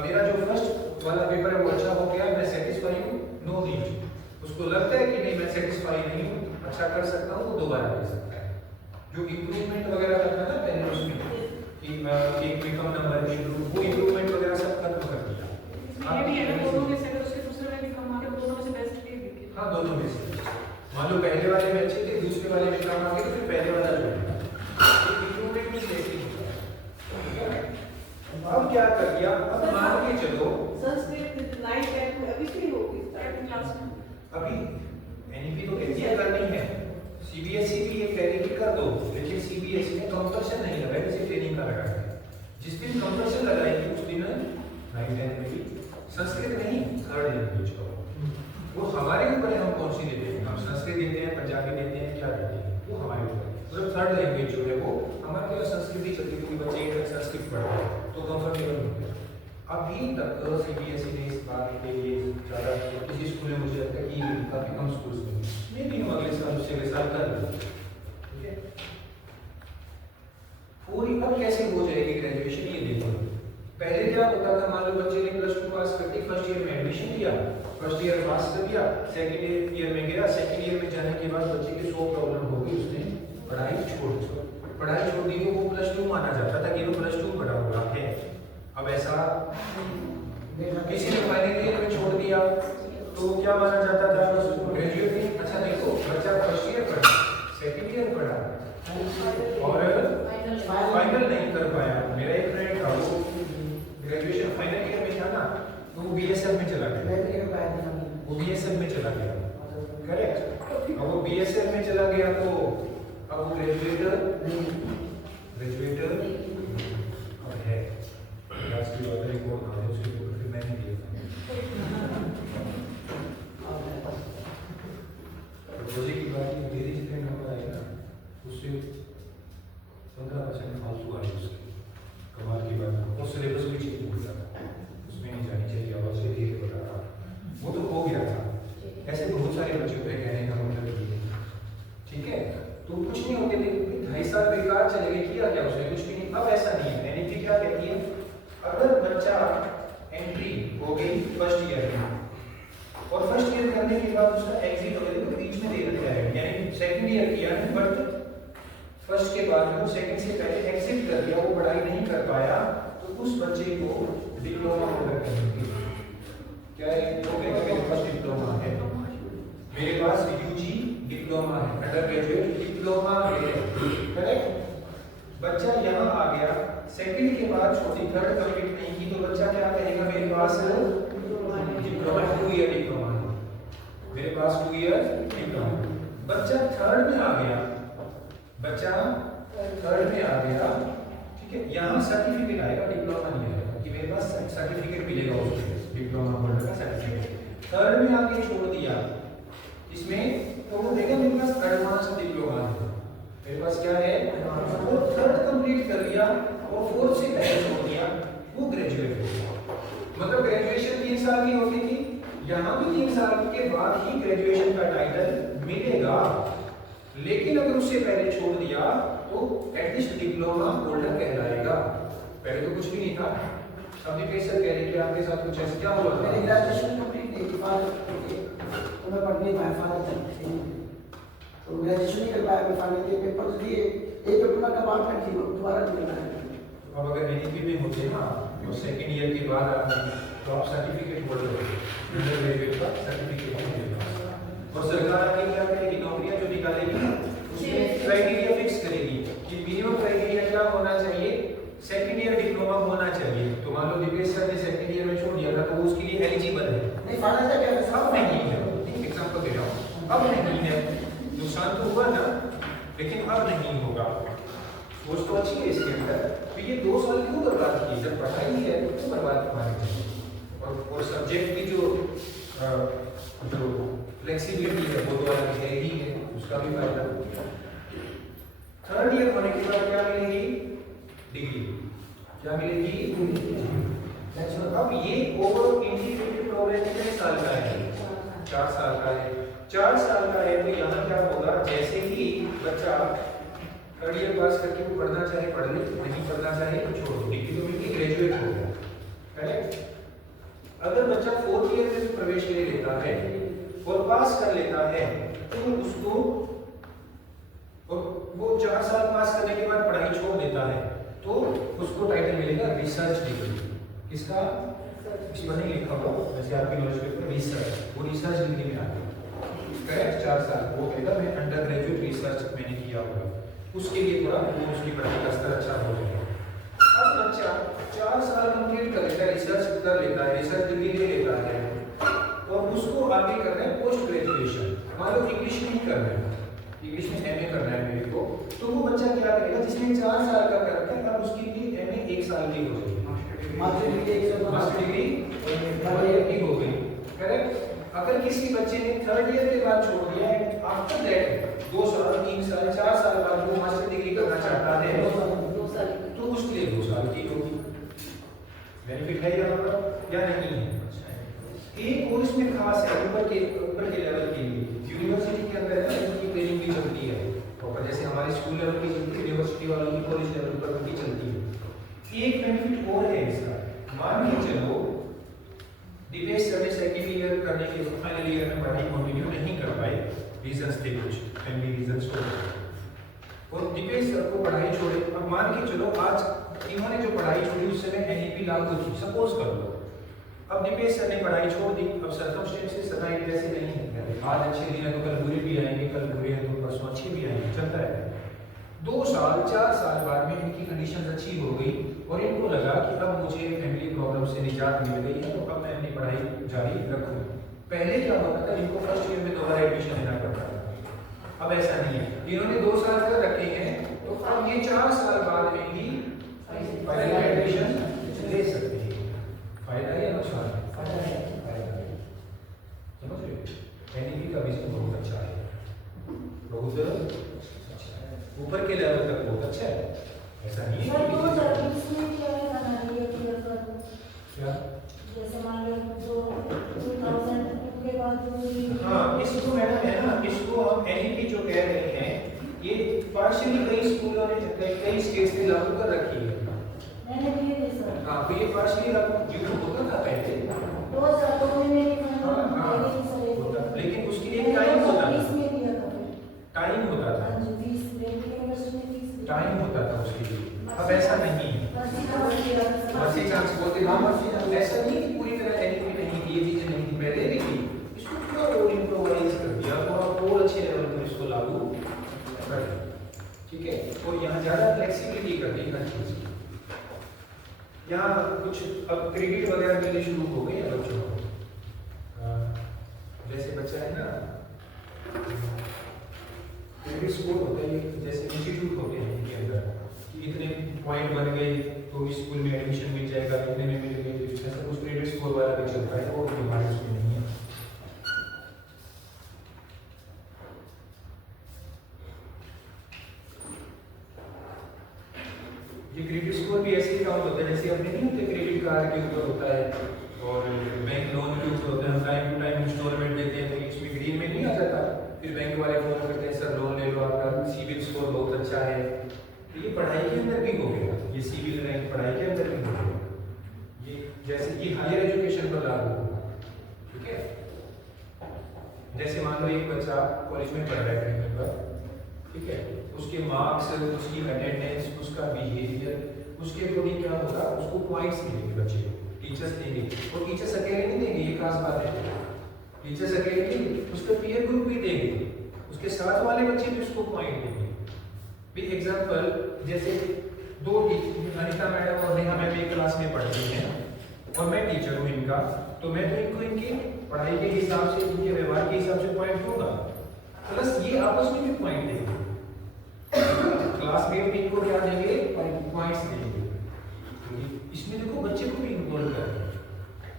मेरा जो फर्स्ट वाला पेपर है वो अच्छा हो गया, मैं सेटिस्फाई हूँ, नो नीड। उसको लगता है कि नहीं मैं सेटिस्फाई नहीं हूँ, अच्छा कर सकता हूँ, वो दोबारा दे सकता है। जो इम्प्रूवमेंट वगैरह करना है ना पहले उसमें कि एक में कम नंबर इम्प्रूव, वो इम्प्रूवमेंट वगैरह सब खत्म कर दिया। ये भी है ना, दोनों में से अगर उसके दूसरे में भी कम आ गए, दोनों में से बेस्ट दे देंगे। हाँ, दोनों में से मान लो पहले वाले में अच्छे थे, दूसरे वाले में कम आ गए, फिर पहले वाला जो है इम्प्रूवमेंट भी देखते हैं। अब क्या कर दिया, अब मान के चलो संस्कृत 9 10 अभी से ही होगी 10th क्लास में। अभी एनईपी तो कहती है करनी है, सीबीएसई भी ये कह रही है कर दो, लेकिन सीबीएसई ने कंपल्सन नहीं लगाया, किसी ट्रेनिंग का लगाया है। जिस दिन कंपल्सन लगाएगी उस दिन 9 10 में भी संस्कृत नहीं, थर्ड लैंग्वेज का वो हमारे ऊपर है, हम कौन सी देते हैं, हम संस्कृत देते हैं, पंजाबी देते हैं, क्या देते हैं, वो हमारे ऊपर है। मतलब थर्ड लैंग्वेज जो है वो हमारे यहाँ संस्कृत ही चलती, क्योंकि बच्चे इंटर संस्कृत पढ़ रहे हैं तो कंफर्टेबल होते हैं। अभी तक सीबीएसई ने इस बात के लिए ज़्यादा, किसी स्कूल में मुझे लगता है कि काफ़ी कम स्कूल में भी हम अगले साल उससे अगले साल कर देंगे, ठीक है। पूरी अब कैसे हो जाएगी ग्रेजुएशन, ये देखो। पहले क्या होता था, मान लो बच्चे ने +2 पास करके फर्स्ट ईयर में एडमिशन लिया, फर्स्ट ईयर पास कर दिया, सेकंड ईयर में गया, सेकंड ईयर में जाने के बाद बच्चे की 100 प्रॉब्लम हो गई, उसने पढ़ाई छोड़ दी, वो +2 माना जाता था कि वो +2 पढ़ा हुआ है। अब ऐसा किसी ने फाइनल ईयर में छोड़ दिया तो क्या माना जाता था, ग्रेजुएट नहीं। अच्छा देखो, बच्चा फर्स्ट ईयर पढ़ा, सेकंड ईयर पढ़ा और फाइनल नहीं कर पाया। मेरा एक फ्रेंड था, वो ग्रेजुएशन फाइनल ईयर में था ना, तो वो बीएसएफ में चला गया, करेक्ट। अब वो बीएसएफ में चला गया तो अब वो ग्रेजुएटर अब है क्लास की बात है, वो ना उसके ऊपर फिर मैंने दिया प्रोजेक्ट की बात है, मेरे जितने नंबर आए ना उससे 15% फालतू आए उसके, कमाल की बात है। और सिलेबस भी चेंज हो गया था, उसमें नहीं जानी चाहिए, आवाज़ से धीरे बता रहा, वो तो हो गया था। ऐसे बहुत सारे बच्चों पे कहने का मतलब ये है, ठीक है। तो कुछ नहीं हो गया, 2.5 साल बेकार चले गए, किया क्या उसने, कुछ भी नहीं। अब ऐसा नहीं है, एनईपी क्या कहती है, अगर बच्चा एंट्री हो गई फर्स्ट ईयर में और फर्स्ट ईयर करने के बाद उसका एग्जिट हो गया, तो बीच में दे रखा है, यानी सेकंड ईयर किया है बट फर्स्ट के बाद वो सेकंड से पहले एग्जिट कर दिया, वो पढ़ाई नहीं कर पाया, तो उस बच्चे को डिप्लोमा ऑर्डर करेंगे। क्या है, वो कहेगा मेरे पास डिप्लोमा है, मेरे पास यूजी डिप्लोमा है, अंडर ग्रेजुएट डिप्लोमा है, करेक्ट। बच्चा यहाँ आ गया, सेकंड के बाद छोटी थर्ड कंप्लीट नहीं की, तो बच्चा क्या कहेगा, मेरे पास डिप्लोमा 2 ईयर डिप्लोमा है, मेरे पास 2 ईयर डिप्लोमा। बच्चा थर्ड में आ गया, ठीक है, यहाँ सर्टिफिकेट आएगा, डिप्लोमा नहीं आएगा, कि मेरे पास सर्टिफिकेट मिलेगा उसको, डिप्लोमा होल्डर का सर्टिफिकेट। थर्ड में आके छोड़ दिया इसमें, तो वो देगा मेरे पास एडवांस डिप्लोमा है, मेरे पास क्या है, वो थर्ड कंप्लीट कर लिया और फोर्थ से पहले छोड़ दिया, वो ग्रेजुएट हो गया। मतलब ग्रेजुएशन 3 साल की होती थी, यहाँ भी 3 साल के बाद ही ग्रेजुएशन का टाइटल मिलेगा, लेकिन अगर उससे पहले छोड़ दिया तो एटलीस्ट डिप्लोमा होल्डर कहलाएगा। पहले तो कुछ भी नहीं था। अब दीपेश सर कह रहे कि आपके साथ कुछ ऐसा क्या हुआ था? मेरी ग्रेजुएशन कंप्लीट नहीं थी, तो मैं पढ़ नहीं पाया फाइनल, तो ग्रेजुएशन नहीं कर पाया मैं, फाइनल के पेपर दिए, एक पेपर में कंपार्टमेंट थी, दोबारा नहीं करना है। अब अगर एनईपी में होते ना तो सेकंड ईयर के बाद तो आप सर्टिफिकेट होल्डर होते, अंडर ग्रेजुएट का सर्टिफिकेट होते। और सरकार आगे क्या करेगी, नौकरियां जो निकालेगी उसमें क्राइटेरिया फिक्स करेगी कि मिनिमम क्राइटेरिया क्या होना चाहिए, सेकंड ईयर डिप्लोमा होना चाहिए। तो मान लो दीपेश सर ने सेकंड ईयर में छोड़ दिया था तो वो उसके लिए एलिजिबल है। नहीं फाइनल का क्या है, अब नहीं है, एग्जांपल दे रहा हूँ, अब नहीं है, नुकसान तो हुआ ना, लेकिन अब नहीं होगा। वो तो अच्छी है इसके अंदर। तो ये 2 साल क्यों बर्बाद किए, जब पढ़ाई है तो क्यों बर्बाद करवानी चाहिए। और सब्जेक्ट की जो फ्लेक्सिबिलिटी है वो तो अलग है ही है, उसका भी फायदा। थर्ड ईयर होने के बाद क्या मिलेगी, डिग्री। क्या मिलेगी? अब ये ओवर इंटीग्रेटेड प्रोग्राम कितने साल का है? 4 साल का है। 4 साल का है तो यहाँ क्या होगा, जैसे ही बच्चा थर्ड ईयर पास करके वो पढ़ना चाहे पढ़ ले, नहीं पढ़ना चाहे तो छोड़ दो, डिग्री तो मिलती, ग्रेजुएट हो गया, करेक्ट। अगर बच्चा 4th ईयर में प्रवेश ले लेता है और पास कर लेता है तो उसको, और वो 4 साल पास करने के बाद पढ़ाई छोड़ देता है तो उसको टाइटल मिलेगा रिसर्च डिग्री। किसका? इस पर नहीं लिखा हुआ वैसे आपकी नॉलेज पेपर रिसर्च, वो रिसर्च डिग्री में आता है, करेक्ट। 4 साल वो कहेगा मैं अंडर ग्रेजुएट रिसर्च मैंने किया होगा, उसके लिए थोड़ा वो उसकी पढ़ाई का स्तर अच्छा हो जाएगा। अब बच्चा 4 साल कंप्लीट कर लेता है, रिसर्च कर लेता है, रिसर्च डिग्री ले लेता है और उसको आगे करना है पोस्ट ग्रेजुएशन। मान लो इंग्लिश में ही करना है, इंग्लिश में एमए करना है मेरे को, तो वो बच्चा क्या करेगा, जिसने 4 साल का कर रखा है अब उसके लिए एमए 1 साल की हो जाएगी, मास्टर डिग्री की हो गई, करेक्ट। अगर किसी बच्चे ने 3rd ईयर के बाद छोड़ दिया है, आफ्टर दैट 2 साल 3 साल 4 साल बाद वो मास्टर डिग्री करना चाहता है तो उसके लिए 2 साल की होगी। बेनिफिट है यहाँ पर या नहीं है? एक और इसमें खास है, ऊपर के लेवल के लिए यूनिवर्सिटी के अंदर है उनकी ट्रेनिंग भी चलती है, और जैसे हमारे स्कूल लेवल की चलती है, यूनिवर्सिटी वालों की कॉलेज लेवल पर उनकी चलती है। एक बेनिफिट और है इसका, मान के चलो दीपेश सर ने सेकंड ईयर करने के फाइनल ईयर में पढ़ाई कंटिन्यू नहीं कर पाए, रीजंस थे कुछ, फैमिली रीजंस हो गए, और दीपेश सर को पढ़ाई छोड़े। अब मान के चलो आज इन्होंने जो पढ़ाई छोड़ी उस समय एनईपी लागू थी, सपोज कर लो। अब दीपेश सर ने पढ़ाई छोड़ दी, अब सर्कमस्टेंसेस सदाई जैसे नहीं है, आज अच्छे दिन है तो कल बुरे भी आएंगे, कल बुरे हैं तो परसों अच्छे भी आएंगे, चलता है। 2 साल 4 साल बाद में इनकी कंडीशन अच्छी हो गई और इनको लगा कि अब मुझे फैमिली प्रॉब्लम से निजात मिल गई है तो अब मैं अपनी पढ़ाई जारी रखूं। पहले क्या होता था, इनको फर्स्ट ईयर में दोबारा एडमिशन लेना पड़ता था, अब ऐसा नहीं है। इन्होंने 2 साल कर रखे हैं तो अब ये 4 साल बाद में ही फाइनल एडमिशन ले सकते हैं। फायदा या नुकसान? समझ रहे हो? एनईपी का बिजनेस बहुत अच्छा है, बहुत अच्छा है, ऊपर के लेवल तक बहुत अच्छा है, ऐसा नहीं है। 2020 में क्या है बनाया किया क्या? जैसे मान लो 2002 के बाद हाँ, इसको मैडम है ना, इसको हम एनईपी जो कह रहे हैं ये पार्शियली कई स्कूलों ने कई स्टेट्स में लागू कर रखी है। मैंने भी ये सर हाँ, तो ये पार्शियली लागू होता था पहले, 2002 में मेरी लेकिन उसके लिए टाइम होता था, इसमें दिया था, टाइम होता था, हाँ जी 20 यूनिवर्सिटी में 20 टाइम होता था उसके लिए। अब ऐसा नहीं है, मर्जी चांस बोलते हाँ मर्जी, ऐसा नहीं कि पूरी तरह एनईपी नहीं थी, ये चीजें नहीं थी पहले भी थी, इसको थोड़ा और इम्प्रोवाइज कर दिया, थोड़ा और अच्छे लेवल पर इसको लागू कर दिया, ठीक है। और यहाँ ज्यादा फ्लेक्सिबिलिटी कर दी हर चीज की। यहाँ कुछ अब क्रेडिट वगैरह मिलने शुरू हो गए हैं बच्चों को, जैसे बच्चा है ना, क्रेडिट स्कोर होता है, जैसे इंस्टीट्यूट होते हैं इनके अंदर कि इतने पॉइंट बन गए तो इस स्कूल में एडमिशन मिल जाएगा, इतने में मिल गए, ऐसा कुछ क्रेडिट स्कोर वाला भी चलता है, वो हमारे उसमें नहीं है। ये क्रेडिट स्कोर भी ऐसे ही काउंट होता है जैसे अपने नहीं होते क्रेडिट कार्ड के ऊपर होता है और बैंक लोन के ऊपर होता है, हम टाइम टू टाइम इंस्टॉलमेंट देते हैं तो इसमें ग्रीन में नहीं आ जाता, फिर बैंक वाले फोन करते हैं सर लोन ले लो आप लो एक बच्चा कॉलेज में पढ़ रहा है कहीं पर, ठीक है, उसके मार्क्स, उसकी अटेंडेंस, उसका बिहेवियर, उसके अकॉर्डिंग क्या होगा, उसको पॉइंट्स मिलेंगे बच्चे को, टीचर्स देंगे। और टीचर्स अकेले नहीं देंगे, ये खास बात है, टीचर्स अकेले नहीं, उसका पीयर ग्रुप भी देंगे, उसके साथ वाले बच्चे भी उसको पॉइंट देंगे। भी एग्जांपल जैसे दो अनिता मैडम और नेहा मैम एक क्लास में पढ़ रही हैं और मैं टीचर हूँ इनका, तो मैं तो इनको इनकी पढ़ाई के हिसाब से, इनके व्यवहार के हिसाब से पॉइंट दूंगा, प्लस ये आपस में भी पॉइंट देंगे, क्लासमेट भी इनको क्या देंगे, पॉइंट्स देंगे। इसमें देखो बच्चे को भी इन्वॉल्व करें।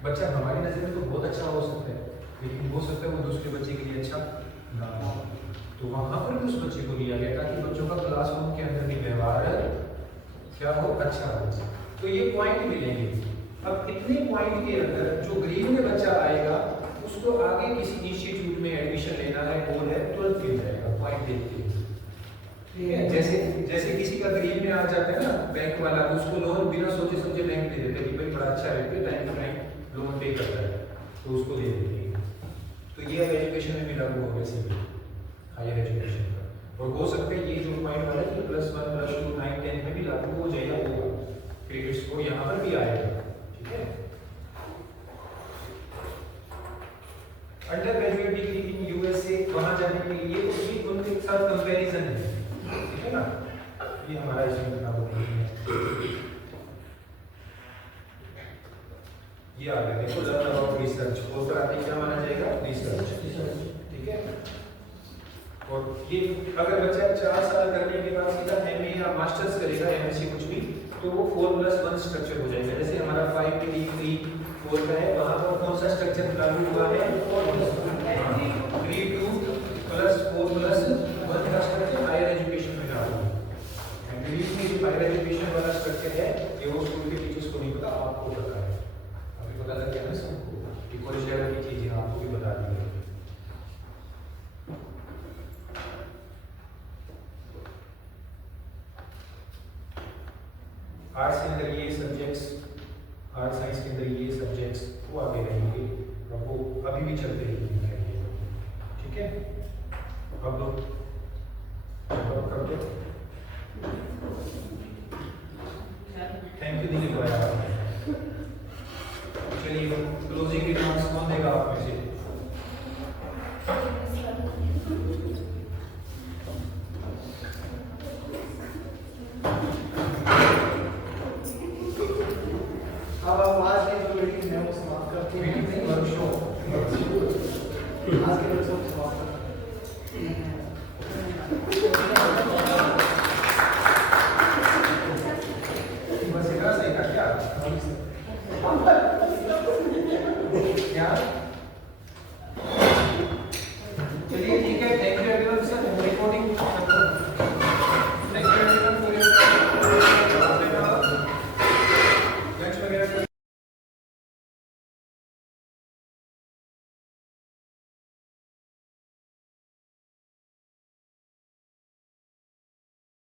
बच्चा हमारी नजर में तो बहुत अच्छा हो सकता है, लेकिन हो सकता है वो दूसरे बच्चे के लिए अच्छा ना हो, तो वहां पर भी उस बच्चे को लिया गया ताकि बच्चों का क्लासरूम के अंदर भी व्यवहार क्या हो, अच्छा हो। तो ये पॉइंट मिलेंगे। अब इतने पॉइंट के अंदर जो ग्रीन में बच्चा आएगा उसको आगे किसी इंस्टीट्यूट में एडमिशन लेना है, गोल है, तुरंत मिल जाएगा पॉइंट देखते हुए, ठीक है। जैसे किसी का ग्रीन में आ जाता है ना बैंक वाला, उसको लोन बिना सोचे समझे बैंक दे देते कि भाई बड़ा अच्छा व्यक्ति टाइम टू टाइम लोन पे करता है, तो उसको दे देते हैं। तो ये अब एजुकेशन में भी लागू हो गया, सिर्फ हायर एजुकेशन का। और हो सकता है ये जो पॉइंट वाला है +1 +2 9 10 में भी लागू हो जाएगा, होगा, क्रेडिट्स को यहाँ पर भी आएगा, ठीक है। Under graduate degree in USA, वहां जाने के लिए उसकी उनके साथ कंपैरिजन है, ठीक है ना। ये हमारा इसमें लागू नहीं है। ये आ गया, देखो लर्न अबाउट रिसर्च, और पर आगे क्या माना जाएगा, रिसर्च, ठीक है। और ये अगर बच्चा 4 साल करने के बाद सीधा एमए या मास्टर्स करेगा, एमएससी कुछ भी, तो वो 4+1 स्ट्रक्चर हो जाएगा। जैसे हमारा 5 के लिए 3 4 का है, वहां पर कौन सा स्ट्रक्चर लागू हुआ है, 3 2 + 4+1 का स्ट्रक्चर हायर एजुकेशन में लागू है। इंग्लिश में जो हायर एजुकेशन वाला स्ट्रक्चर है, ये वो स्कूल के टीचर्स को नहीं पता, आपको पता है। अभी पता लग गया ना सबको, कि कॉलेज लेवल की चीजें आपको भी बता दी गई। आर्ट्स के अंदर ये सब्जेक्ट्स, आर्ट्स साइंस के अंदर ये सब्जेक्ट्स वो आगे रहेंगे, और वो अभी भी चलते रहेंगे, ठीक है। अब लोग कर दो, थैंक यू दीदी को यार। चलिए क्लोजिंग रिमार्क्स कौन देगा आप में से? अब हम आज की जो मीटिंग है वो समाप्त करते हैं। मीटिंग नहीं, वर्कशॉप। आज के वर्कशॉप